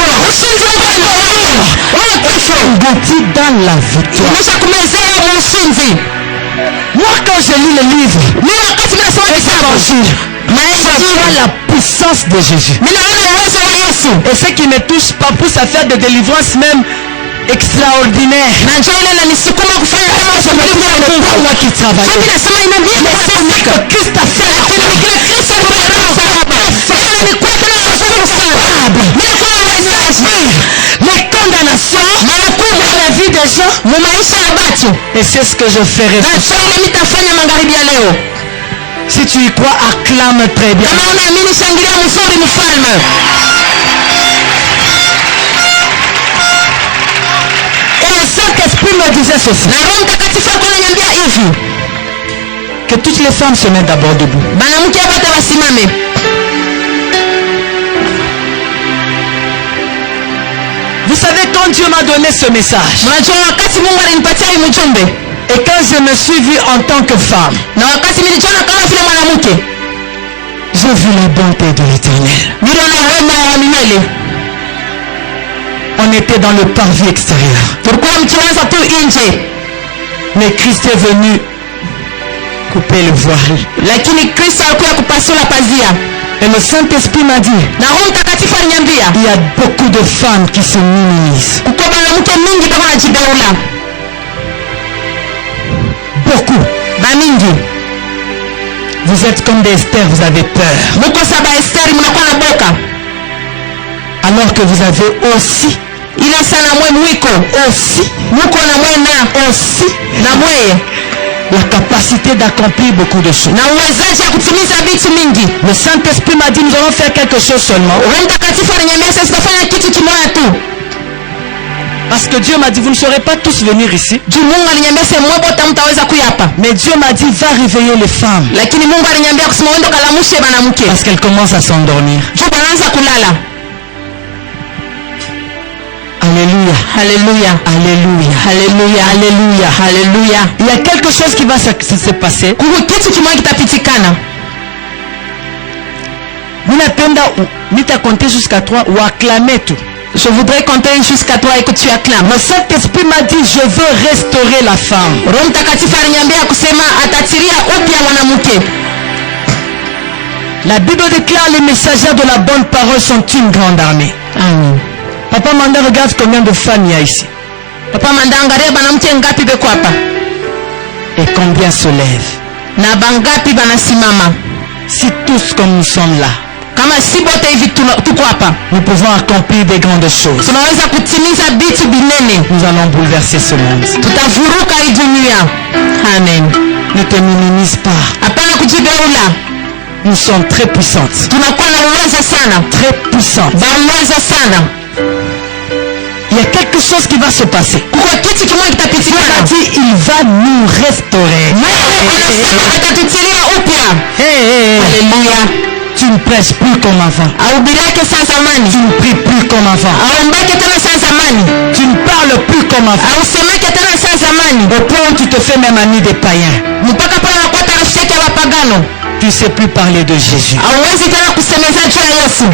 Moi quand je lis le livre, je vois la puissance de Jésus. Et ce qui me touche pas pousse à faire des délivrances même extraordinaires. Moi qui travaille. Mais c'est ce que Christ a fait. Les condamnations la vie des gens. Et c'est ce que je ferai. Si tu y crois, acclame très bien. Et le Saint-Esprit me disait ceci. Que toutes les femmes se mettent d'abord debout. Vous savez, quand Dieu m'a donné ce message, et quand je me suis vu en tant que femme, j'ai vu la bonté de l'Éternel. On était dans le parvis extérieur. Mais Christ est venu couper le voile. lakini Kristo alikuja kupasula pazia. Et le Saint-Esprit m'a dit, Na Roho Mtakatifu aliniambia il y a beaucoup de femmes qui se minimisent. kuko mwanamke mingi bako anajibeula. Beaucoup. Bamingi. Vous êtes comme des Esther, vous avez peur. Muko saba Esteri mnakuwa na boka. Alors que vous avez aussi, Ila sana mwe mwiko. aussi, Muko na mwe na. aussi Na mweye. la capacité d'accomplir beaucoup de choses. Na uwezaji ya kutimiza vitu mingi. Le Saint-Esprit m'a dit, nous allons faire quelque chose seulement. Roho Mtakatifu aliniambia sasa tutafanya kitu kimoja tu. Parce que Dieu m'a dit, vous ne saurez pas tous venir ici. Juu Mungu aliniambia sema mmoja mtaweza kuja hapa. Mais Dieu m'a dit, va réveiller les femmes. Lakini Mungu aliniambia kusema wendo kalamushe mwanamke. Parce qu'elles commencent à s'endormir. Juu banaanza kulala. Alléluia. Haleluya. Alléluia. Haleluya. Alléluia. Haleluya. Il y a quelque chose qui va se passer. Kuko kitu kimoja kitapitikana. Nita compter jusqu'à 3 ou acclamer tout. Je voudrais compter jusqu'à 3 et que tu acclames. Le Saint-Esprit m'a dit, je veux restaurer la femme. Roho Mtakatifu aliniambia kusema atatiria upya mwanamke. La Bible déclare les messagers de la bonne parole sont une grande armée. Amen. Papa Manda, regarde combien de femmes il y a ici. Papa mandangaria banamke ngapi beko hapa? Et combien se lèvent. Na bangapi banasimama? Si tous comme nous sommes là, Kama si bote hivi tuko hapa, nous pouvons accomplir des grandes choses. tunaweza kutimiza vitu binene. Nous allons bouleverser ce monde. Tutavuruka hii dunia. Amen. Ne te minimise pas. Hapana kujibeula. Nous sommes très puissantes. Tunakuwa na uwezo sana. Très puissantes. Bauwezo sana. Il y a quelque chose qui va se passer. Kuko kitu kimoja Il kitapitikana. a dit, il va nous restaurer. Anasema atatutilia upya. Haleluya. Tu ne prêches plus comme avant. Ahubiriake saa zamani. Tu ne pries plus comme avant. Aombake tena saa zamani. Tu ne parles plus comme avant. Ausemake tena saa zamani. Au point où tu te fais même ami des païens. Mpaka pale unakuwa rafiki yake ya wapagano. Tu ne sais plus parler de Jésus. Hauwezi tena kusemeza juu ya Yesu.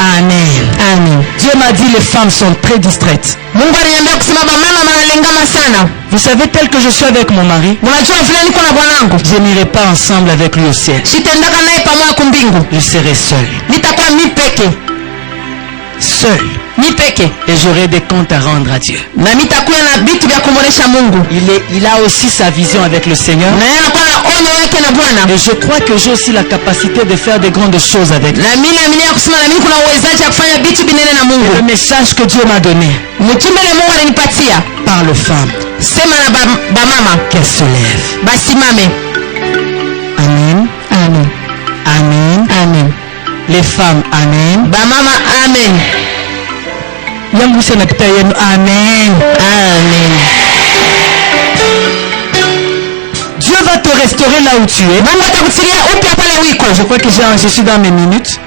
Amen. Amen. Dieu m'a dit les femmes sont très distraites. Mungu aliniambia kusema mama wanalengama sana. Vous savez, tel que je suis avec mon mari, Unajua vile niko na bwanangu. je n'irai pas ensemble avec lui au ciel. Sitendaka naye pamoja kumbingu. Je serai seul. Nitakuwa mi peke. Seul. Mi peke. Et j'aurai des comptes à rendre à Dieu. Na nitakuwa na vitu vya kumwonesha Mungu. Il a aussi sa vision avec le Seigneur. Na yeye anakuwa na onyo yake na Bwana. Et je crois que j'ai aussi la capacité de faire de grandes choses avec lui. Na mimi naamini kusema na mimi kuna uwezaji wa kufanya vitu binene na Le Mungu. message que Dieu m'a donné, Mtume ile Mungu alinipatia. parle aux femmes Sema na ba mama. qu'elles se lèvent. Basimame. Amen. Amen. Amen. Amen. Les femmes, amen. Ba mama amen. Yangu sana kita yenu, amen. Amen. Dieu va te restaurer là où tu es. Mungu atakutilia upya pale wiko. Je crois que je suis dans mes minutes.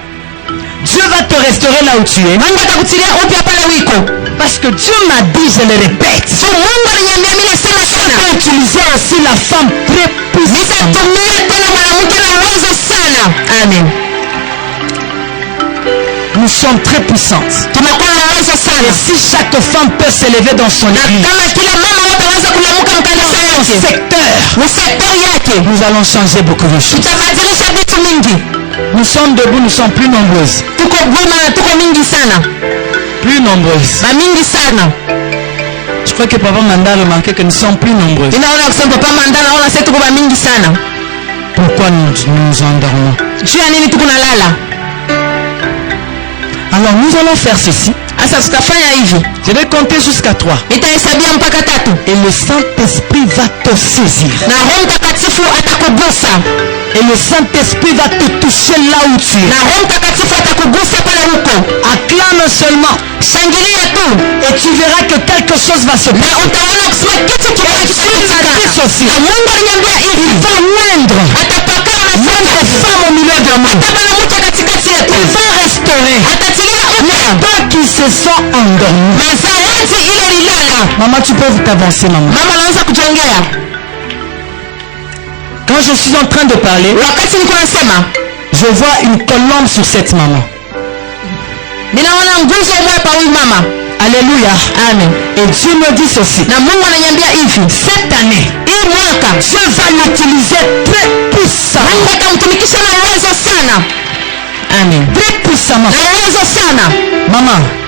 Dieu va te restaurer là où tu es. Mungu atakutilia upya pale wiko. Parce que Dieu m'a dit, je le répète, So Mungu aliniambia mimi nasema il sana. faut utiliser aussi la femme très puissante. Nitatumia tena mwanamke na uwezo sana. Amen. Nous sommes très puissantes. Tunakuwa na uwezo Et sana. si chaque femme peut s'élever dans son Na église, kama kila mama wote wanaweza kulamuka mkanisa yake. secteur, Msektor yake. nous allons changer beaucoup de choses. Tutabadilisha vitu mingi. Nous sommes debout, nous sommes plus nombreuses. Tuko buma na tuko mingi sana. Plus nombreuses. Ba mingi sana. Je crois que Papa Manda a remarqué que nous sommes plus nombreuses. Ninaona kusema papa mandana naona sasa tuko ba mingi sana. Pourquoi nous endormons? Juu ya nini tuko nalala? Alors nous allons faire ceci. Asa tutafanya hivi. Je vais compter jusqu'à 3. Nitahesabia mpaka 3. Et le Saint-Esprit va te saisir. Na Roho Mtakatifu atakugusa. Et le Saint-Esprit va te toucher là où tu Na es. Roho Mtakatifu atakugusa pale huko. Acclame seulement. Shangilia tu. Et tu verras que quelque chose va se Na passer. utaona kusema kitu kitakufuata. Aussi. Na Mungu aliniambia hivi. Il va moindre. Atapaka na Même les femmes au milieu de moi. Atabana mtu katikati yetu. Il va restaurer. Atatilia upya. Pas qui se sont endormis. Mazawazi ile lilala. Maman, tu peux t'avancer, maman. Mama anaanza kujongea. Quand je suis en train de parler, Wakati niko nasema, je vois une colombe sur cette maman. ninaona nguzo moja pa huyu mama. Alléluia. Amen. Et Dieu me dit ceci. Na Mungu ananiambia hivi, Cette année, hii mwaka Dieu va l'utiliser très puissamment. Mungu atamtumikisha na uwezo sana. Amen. Très puissamment. Na uwezo sana.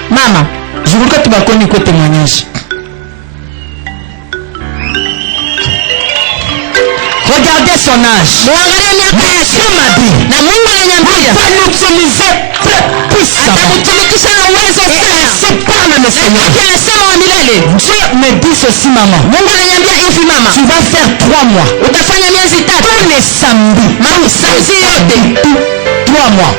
Maman, je voudrais que tu m'as connu quoi témoignage. Regardez son âge. Muangalie miaka yake. Dieu m'a dit. Na Mungu ananiambia va l'utiliser très puissamment. atamtumikisha na uwezo sana. C'est pas le Seigneur. Anasema wa milele. Dieu me dit ceci, maman. Mungu ananiambia hivi mama. Tu vas faire 3 mois. Utafanya miezi 3. Tous les samedis. Samedi yote. 3 mois.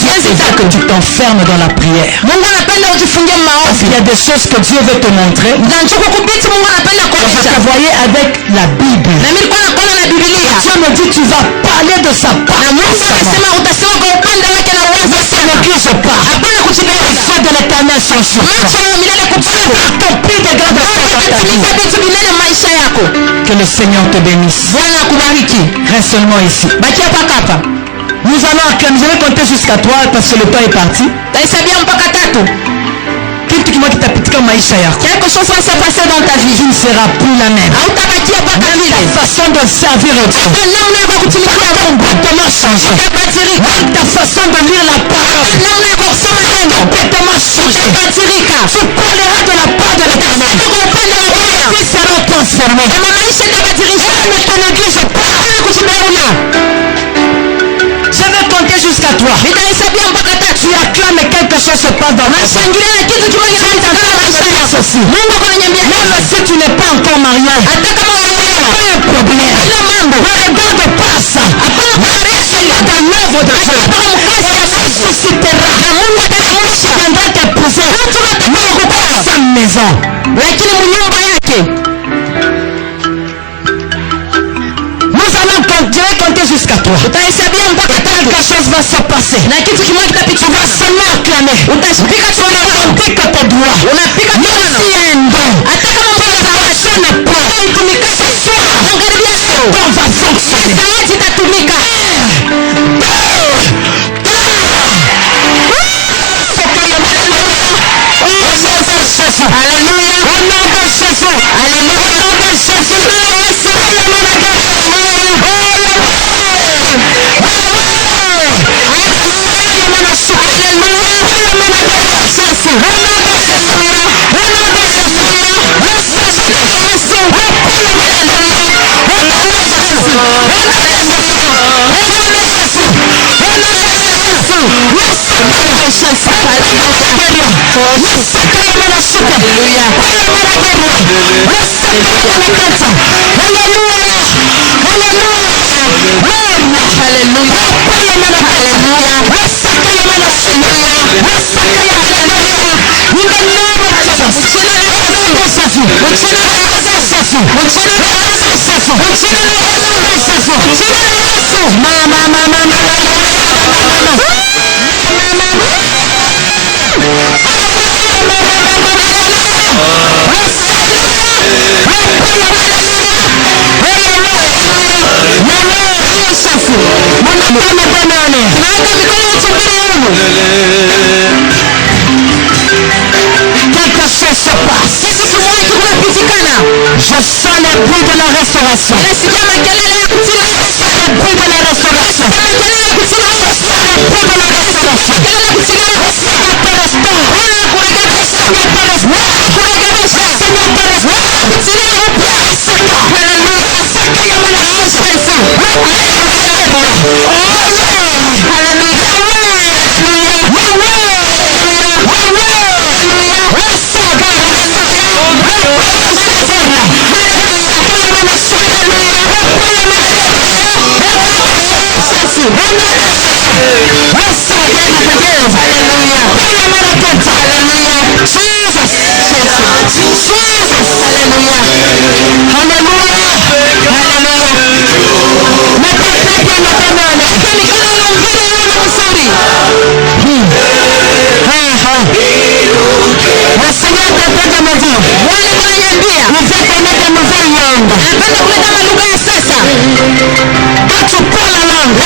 Dieu veut que tu t'enfermes dans la prière. Mungu anapenda ujifungie maombi. Il y a des choses que Dieu veut te montrer. Na njoo kubiti Mungu anapenda kuonyesha. Je voyais avec la Bible. Na mimi nilikuwa naona na Biblia. Dieu me dit tu vas parler de sa part. Na Mungu anasema utasema kwa upande wake na uwezo sana. Ne néglige pas. Hapana kuchibeza. Ceux de l'Éternel sont sur toi. Macho ya milele kuchukua. Accomplis des grandes choses dans ta vie. Vitu vinene maisha yako. Que le Seigneur te bénisse. Bwana akubariki. Reste seulement ici. Baki hapa hapa. Nous allons acclamer. Je vais compter jusqu'à 3 parce que le temps est parti. Tahesabia mpaka 3. Kitu kimoja kitapitika maisha yako. Quelque chose va se passer dans ta vie. Tu ne seras plus la même. Hautabakia mpaka vile. Ta façon de servir Dieu. Namna yako kutumikia Mungu Complètement changé. itabadilika. Ta façon de lire la parole. Namna yako kusoma neno Complètement changé. itabadilika. Tu parleras de la part de l'Éternel. Kwa upande wa Bwana. Tu seras transformé. Na maisha itabadilika. Ne te néglige pas. Kuchibeza. Je vais compter jusqu'à 3. Nitahesabia mpaka 3. Tu acclames quelque chose se passe dans la vie. Shangilia na kitu kimoja kinatokana na maisha yako. Mungu ananiambia Même si tu n'es pas encore marié, hata kama unaolewa, pas un problème. ila mambo Ne regarde pas ça. hapana kuharisha Dans l'œuvre de Dieu, hapana mkazi ya Mungu. suscitera. Na Mungu atakuamsha. Viendra t'épouser. Mtu atakuokoa. Sa maison. Lakini mnyumba yake Nous allons compter jusqu'à 3. utahesabia mpaka 3. Quelque chose va se passer. Na kitu kimoja Tu kitapita. vas seulement acclamer. Utashika tu na Pique tes doigts. unapika Même mkono. s'il y a un don, Hata kama mbona za watu ce n'est pas. utumika sasa. Angalia leo. On va fonctionner. Sauti itatumika. Alléluia. Au nom de Jésus. Alléluia. Au nom de Jésus. Quelque chose se passe. Je sens le bruit de la restauration. Le bruit de la restauration. Le bruit de la restauration.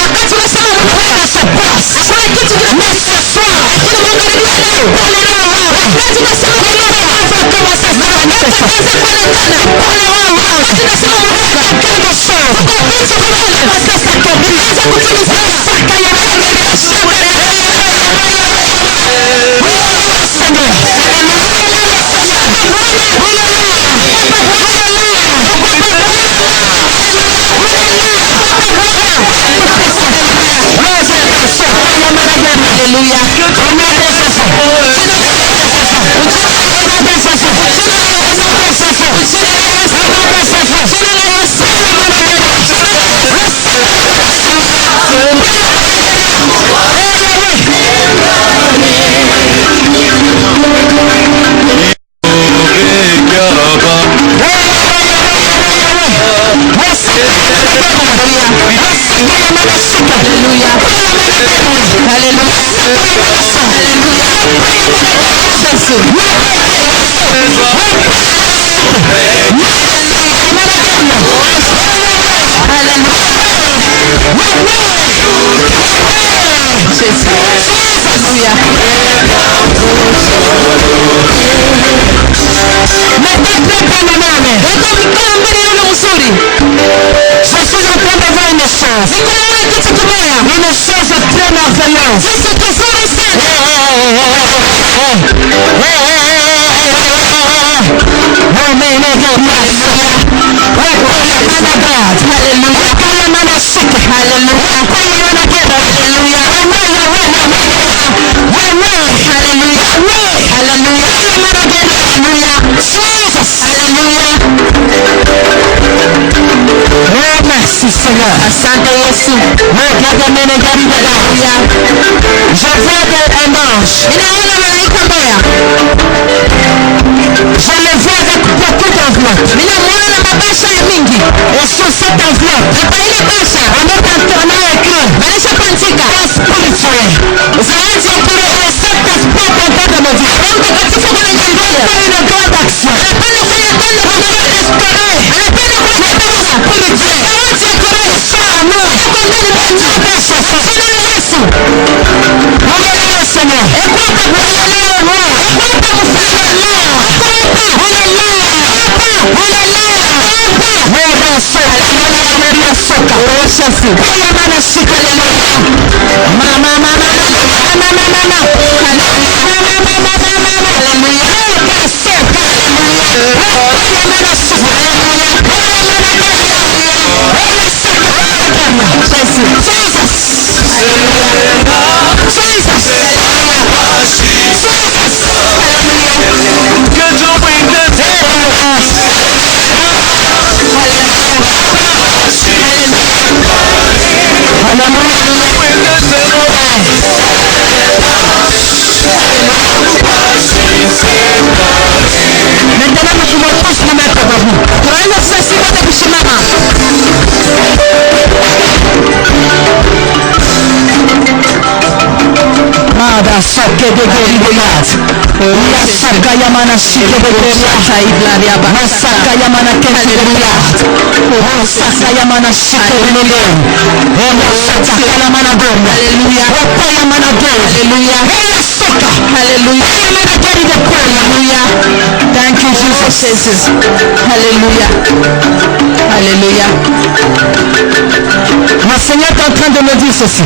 Wakati unasema Mungu se passe. Mais ce soir, parlera Thank you, Jesus. Hallelujah. Hallelujah. Ma Seigneur est en train de me dire ceci.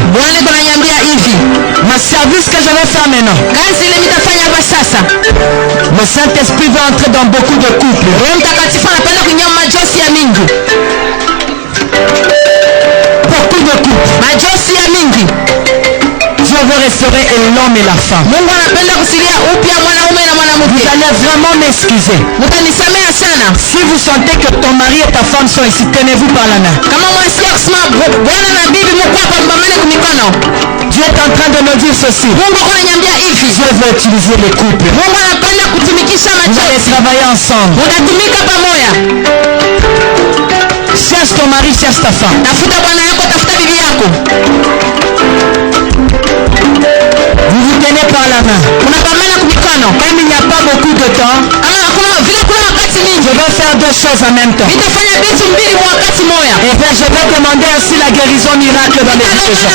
Ma service que je vais faire maintenant. Le Saint-Esprit va entrer dans beaucoup de couples. Beaucoup de couples. Dieu veut restaurer l'homme et la femme. Vous allez vraiment m'excuser. Si vous sentez que ton mari et ta femme sont ici, tenez-vous par la main. Dieu est en train de me dire ceci. Dieu veut utiliser les couples. Vous allez travailler ensemble. Cherche ton mari, cherche ta femme. Vous vous tenez par la main. Comme il n'y a pas beaucoup de temps, je vais faire deux choses en même temps. Et bien, je vais demander aussi la guérison miracle dans les vies des gens.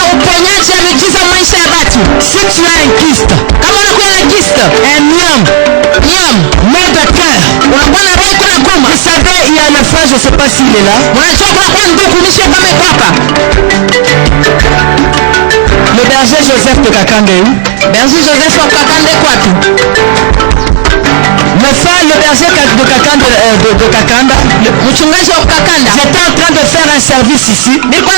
Si tu as un kyste, un myome, pas s'il est là. Unajua kuna kwa ndugu nishe kama iko hapa. Le berger Joseph de Kakande. Berger Joseph wa Kakande kwapi? Le frère, le berger de Kakanda, mchungaji wa Kakanda. J'étais en train de faire un service ici. Alikuwa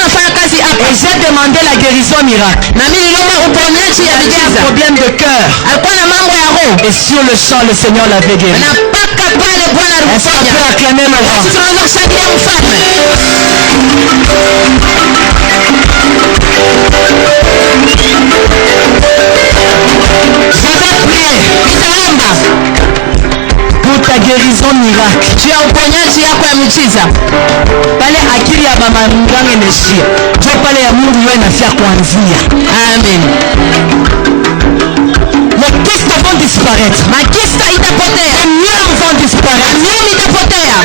anafanya kazi hapa. Et j'ai demandé la guérison miracle. Na mimi niliomba uponyaji ya miujiza. Un problème de cœur. Alikuwa na mambo ya roho. Et sur le champ, le Seigneur l'avait guéri. Na paka pale Bwana aliponya. Est-ce qu'on peut acclamer le roi? Sisi tunaweza kushangilia mfalme. Je vais prier. Nitaomba pour ta guérison miracle. juu ya uponyaji yako ya miujiza. Pale akili ya mama mganga imeshia. Jo pale ya Mungu yeye inafia kuanzia. Amen. Les kystes vont disparaître. Makista itapotea. Les miomes vont disparaître. Miomi itapotea.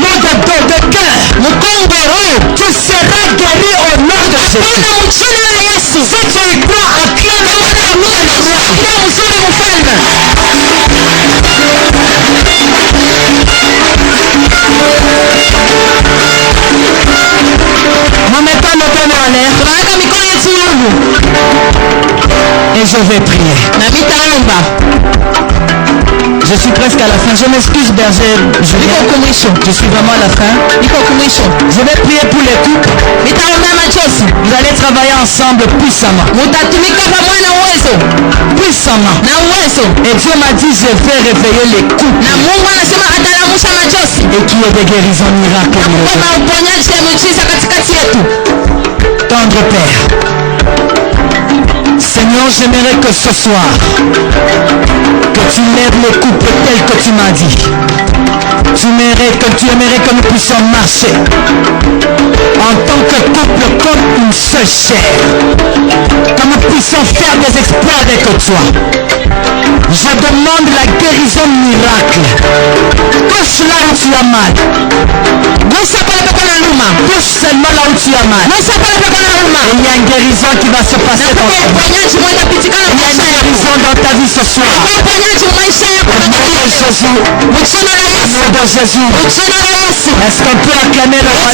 Mon de cœur. Mkongo roho. Tu seras guéri au nom de Jésus. Kuna mchina la Yesu. Si tu y crois, acclame le roi. Kila mzuri mfalme. Remettons nos mains en l'air. Tunaweka mikono yetu juu. Et je vais prier. Na nitaomba. Je suis presque à la fin. Je m'excuse, berger. Je suis vraiment à la fin. Je vais prier pour les couples. Vous allez travailler ensemble puissamment. Puissamment. Et Dieu m'a dit, je vais réveiller les couples. Et qu'il y ait des guérisons miracles. Tendre Père. Seigneur, j'aimerais que ce soir, que tu lèves les couples tels que tu m'as dit. Tu aimerais que nous puissions marcher en tant que couple comme une seule chair. Que nous puissions faire des exploits avec toi. Je demande la guérison miracle. Touche là où tu as mal. Touche seulement là où tu as mal. Et il y a une guérison qui va se passer dans ta vie. Il y a une guérison dans ta vie ce soir. Au nom de Jésus. Au nom de Jésus. Est-ce qu'on peut acclamer le roi?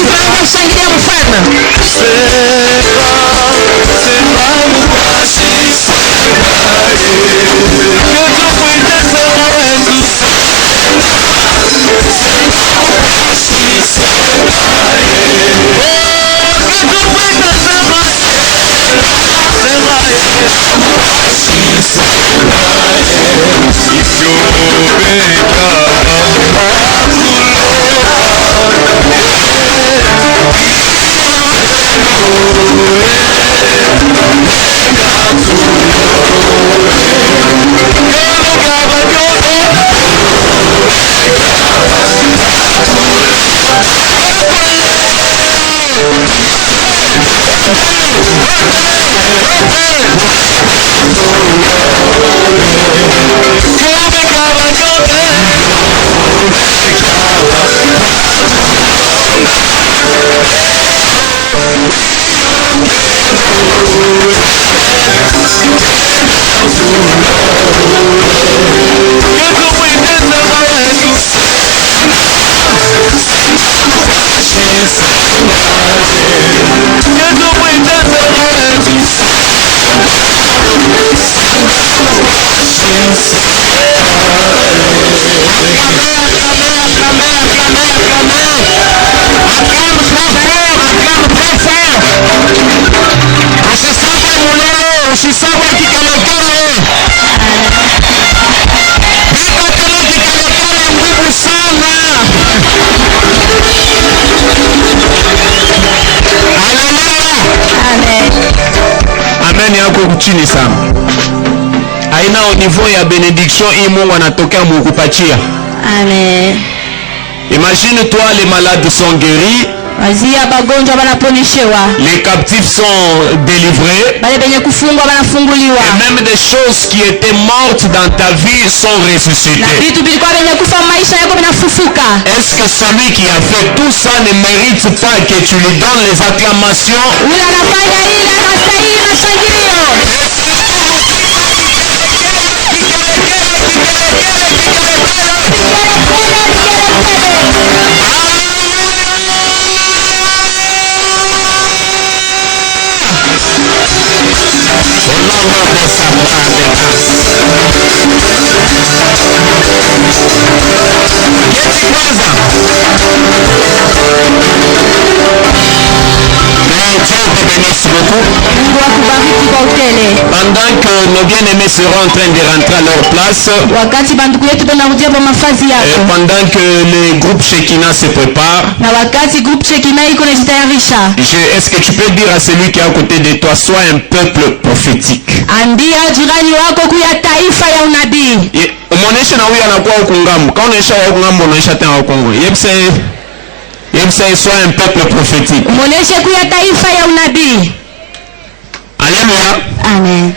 Amen yako chini sana. Aina au niveau ya bénédiction hii Mungu anatokea mukupatia. Amen. Imagine-toi, les malades sont guéris. Les captifs sont délivrés. Et même des choses qui étaient mortes dans ta vie sont ressuscitées. Est-ce que celui qui a fait tout ça ne mérite pas que tu lui donnes les acclamations? nos bien-aimés seront en train de rentrer à leur place, wakati bandugu yetu banarudia kwa mafazi yako, pendant que le groupe Shekinah se prépare, na wakati groupe Shekinah iko najitayarisha, est-ce que tu peux dire à celui qui est à côté de toi, sois un peuple prophétique? ambia jirani wako kuya taifa ya unabii. Umoneshe na huyu anakuwa huku ngambo. Kama unaisha huku ngambo, unaisha tena huku ngambo. Yebse soit un peuple prophétique. Umoneshe kuya taifa ya unabii. Alléluia. Amen.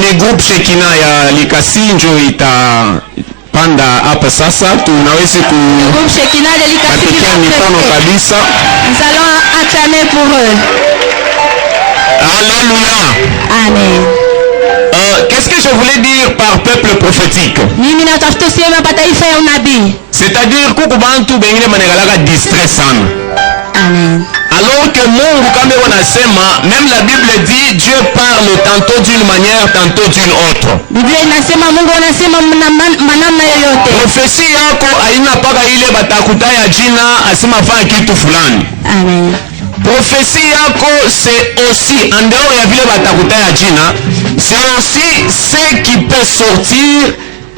Ni groupe Shekinah ya Likasi njo itapanda hapa sasa. Tunaweza Groupe Shekinah de Likasi kupatia mikono kabisa. Nous allons acclamer pour eux. Alléluia. Amen. Qu'est-ce que je voulais dire par peuple prophétique? Mimi natafuta sema pa taifa ya unabii. C'est-à-dire kuku bantu bengine manegalaka distrait sana. Amen. Alors que Mungu kama wanasema, même la Bible dit Dieu parle tantôt d'une manière, tantôt d'une autre. Biblia inasema Mungu anasema manamna yoyote. Profesi yako haina paka ile batakutaya jina asema fanya kitu fulani. Amen. Profesi yako c'est aussi en dehors ya vile batakutaya jina, c'est aussi ce qui peut sortir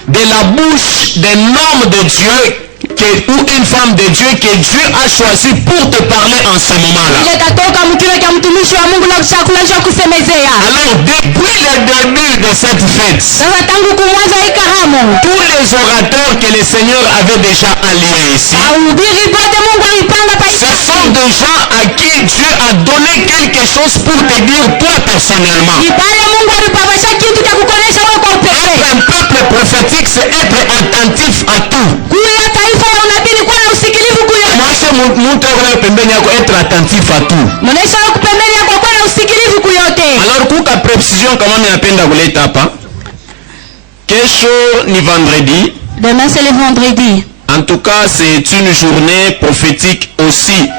de la bouche d'un homme de Dieu ou une femme de Dieu que Dieu a choisi pour te parler en ce moment-là. Alors depuis le début de cette fête, tous les orateurs que le Seigneur avait déjà alliés ici, ce sont des gens à qui Dieu a donné quelque chose pour te dire toi personnellement. Être un peuple prophétique, c'est être attentif à tout. Être attentif à tout. Alors kuka précision kama ninapenda kuleta hapa. Kesho ni vendredi. Demain c'est le vendredi. En tout cas, c'est une journée prophétique aussi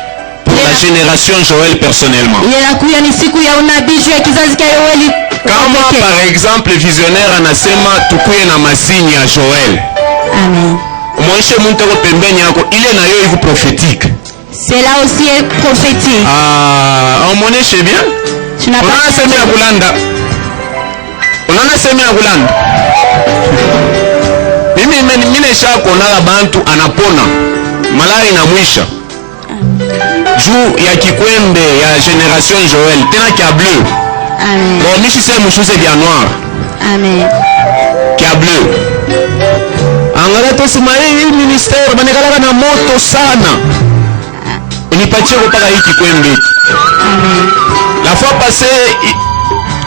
pour la génération Joël personnellement. Kama par exemple visionnaire anasema tukuye na masini ya Joël. Amen. Mwishe mtu pembeni yako ile na yo iko prophétique. C'est là aussi est prophétique. On m'oneshe bien. Tu n'as pas sema ya kulanda. Unaona sema ya kulanda. Mimi nisha kuona bantu anapona. Malari na mwisha. Juu ya kikwembe ya generation Joël tena kia bleu. Amen. Bon, mishi c'est mouchuse bien noir. Amen. Kia bleu. Angala tosema hii ministère banekalaka na moto sana. Unipatie kupaka hii kikwembe. Amen. La fois passée,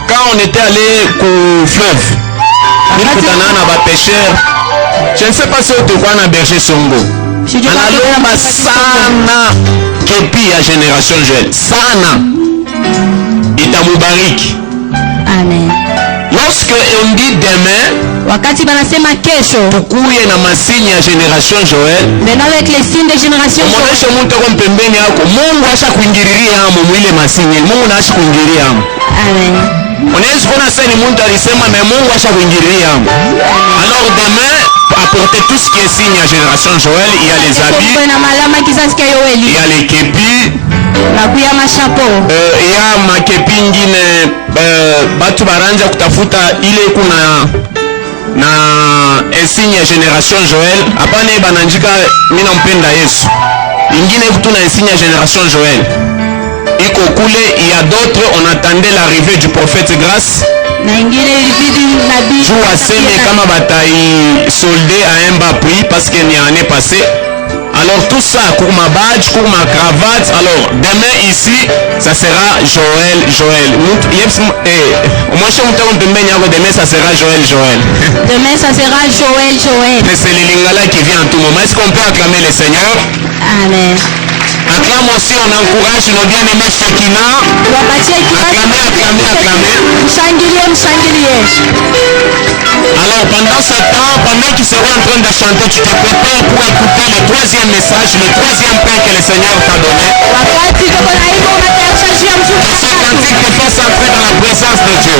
quand on était allé au fleuve, il y a des pêcheurs. Je ne sais pas si tu vois un berger Songo. Analomba sana kepi ya génération Joël. Sana. Itamubariki. Amen. Lorsque on dit demain, wakati banasema kesho tukuye na masini ya generation Joël, maintenant avec les signes de génération Joël, mwoneshe mtu kwa pembeni yako, Mungu asha kuingiliria hapo mwile masini, Mungu anasha kuingiliria hapo. Amen. Unaweza kuona sasa ni Mungu alisema na Mungu asha kuingiliria hapo. Alors demain, apporter tout ce qui est signe à génération Joël, il y a les habits, il y a les képis, il y a makepi ingine batu baranja kutafuta ile kuna na signe ya génération Joël. Hapana bananjika mimi nampenda Yesu. Ingine kutu na signe ya génération Joël. Iko kule, il y a d'autres, on attendait l'arrivée du prophète Grâce. Jou aseme kama batai soldé à un bas prix parce qu'il y a année passée. Alors tout ça, pour ma badge, pour ma cravate. Alors demain ici, ça sera Joël. Demain ça sera Joël. Demain ça sera Joël. Mais c'est le lingala qui vient en tout moment. Est-ce qu'on peut acclamer le Seigneur? Amen. Acclame aussi, on encourage nos bien-aimés Shekinah. Acclamez. Alors pendant ce temps, pendant qu'ils seront en train de chanter, tu te prépares pour écouter le troisième message, le troisième pain que le Seigneur t'a donné. Ce cantique te fasse entrer dans la présence de Dieu.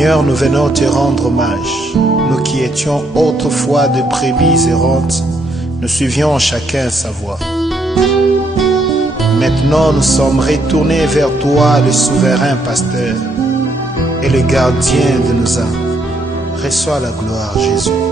Seigneur, nous venons te rendre hommage. Nous qui étions autrefois de brebis errantes, nous suivions chacun sa voie. Maintenant, nous sommes retournés vers toi, le souverain pasteur et le gardien de nos âmes. Reçois la gloire, Jésus.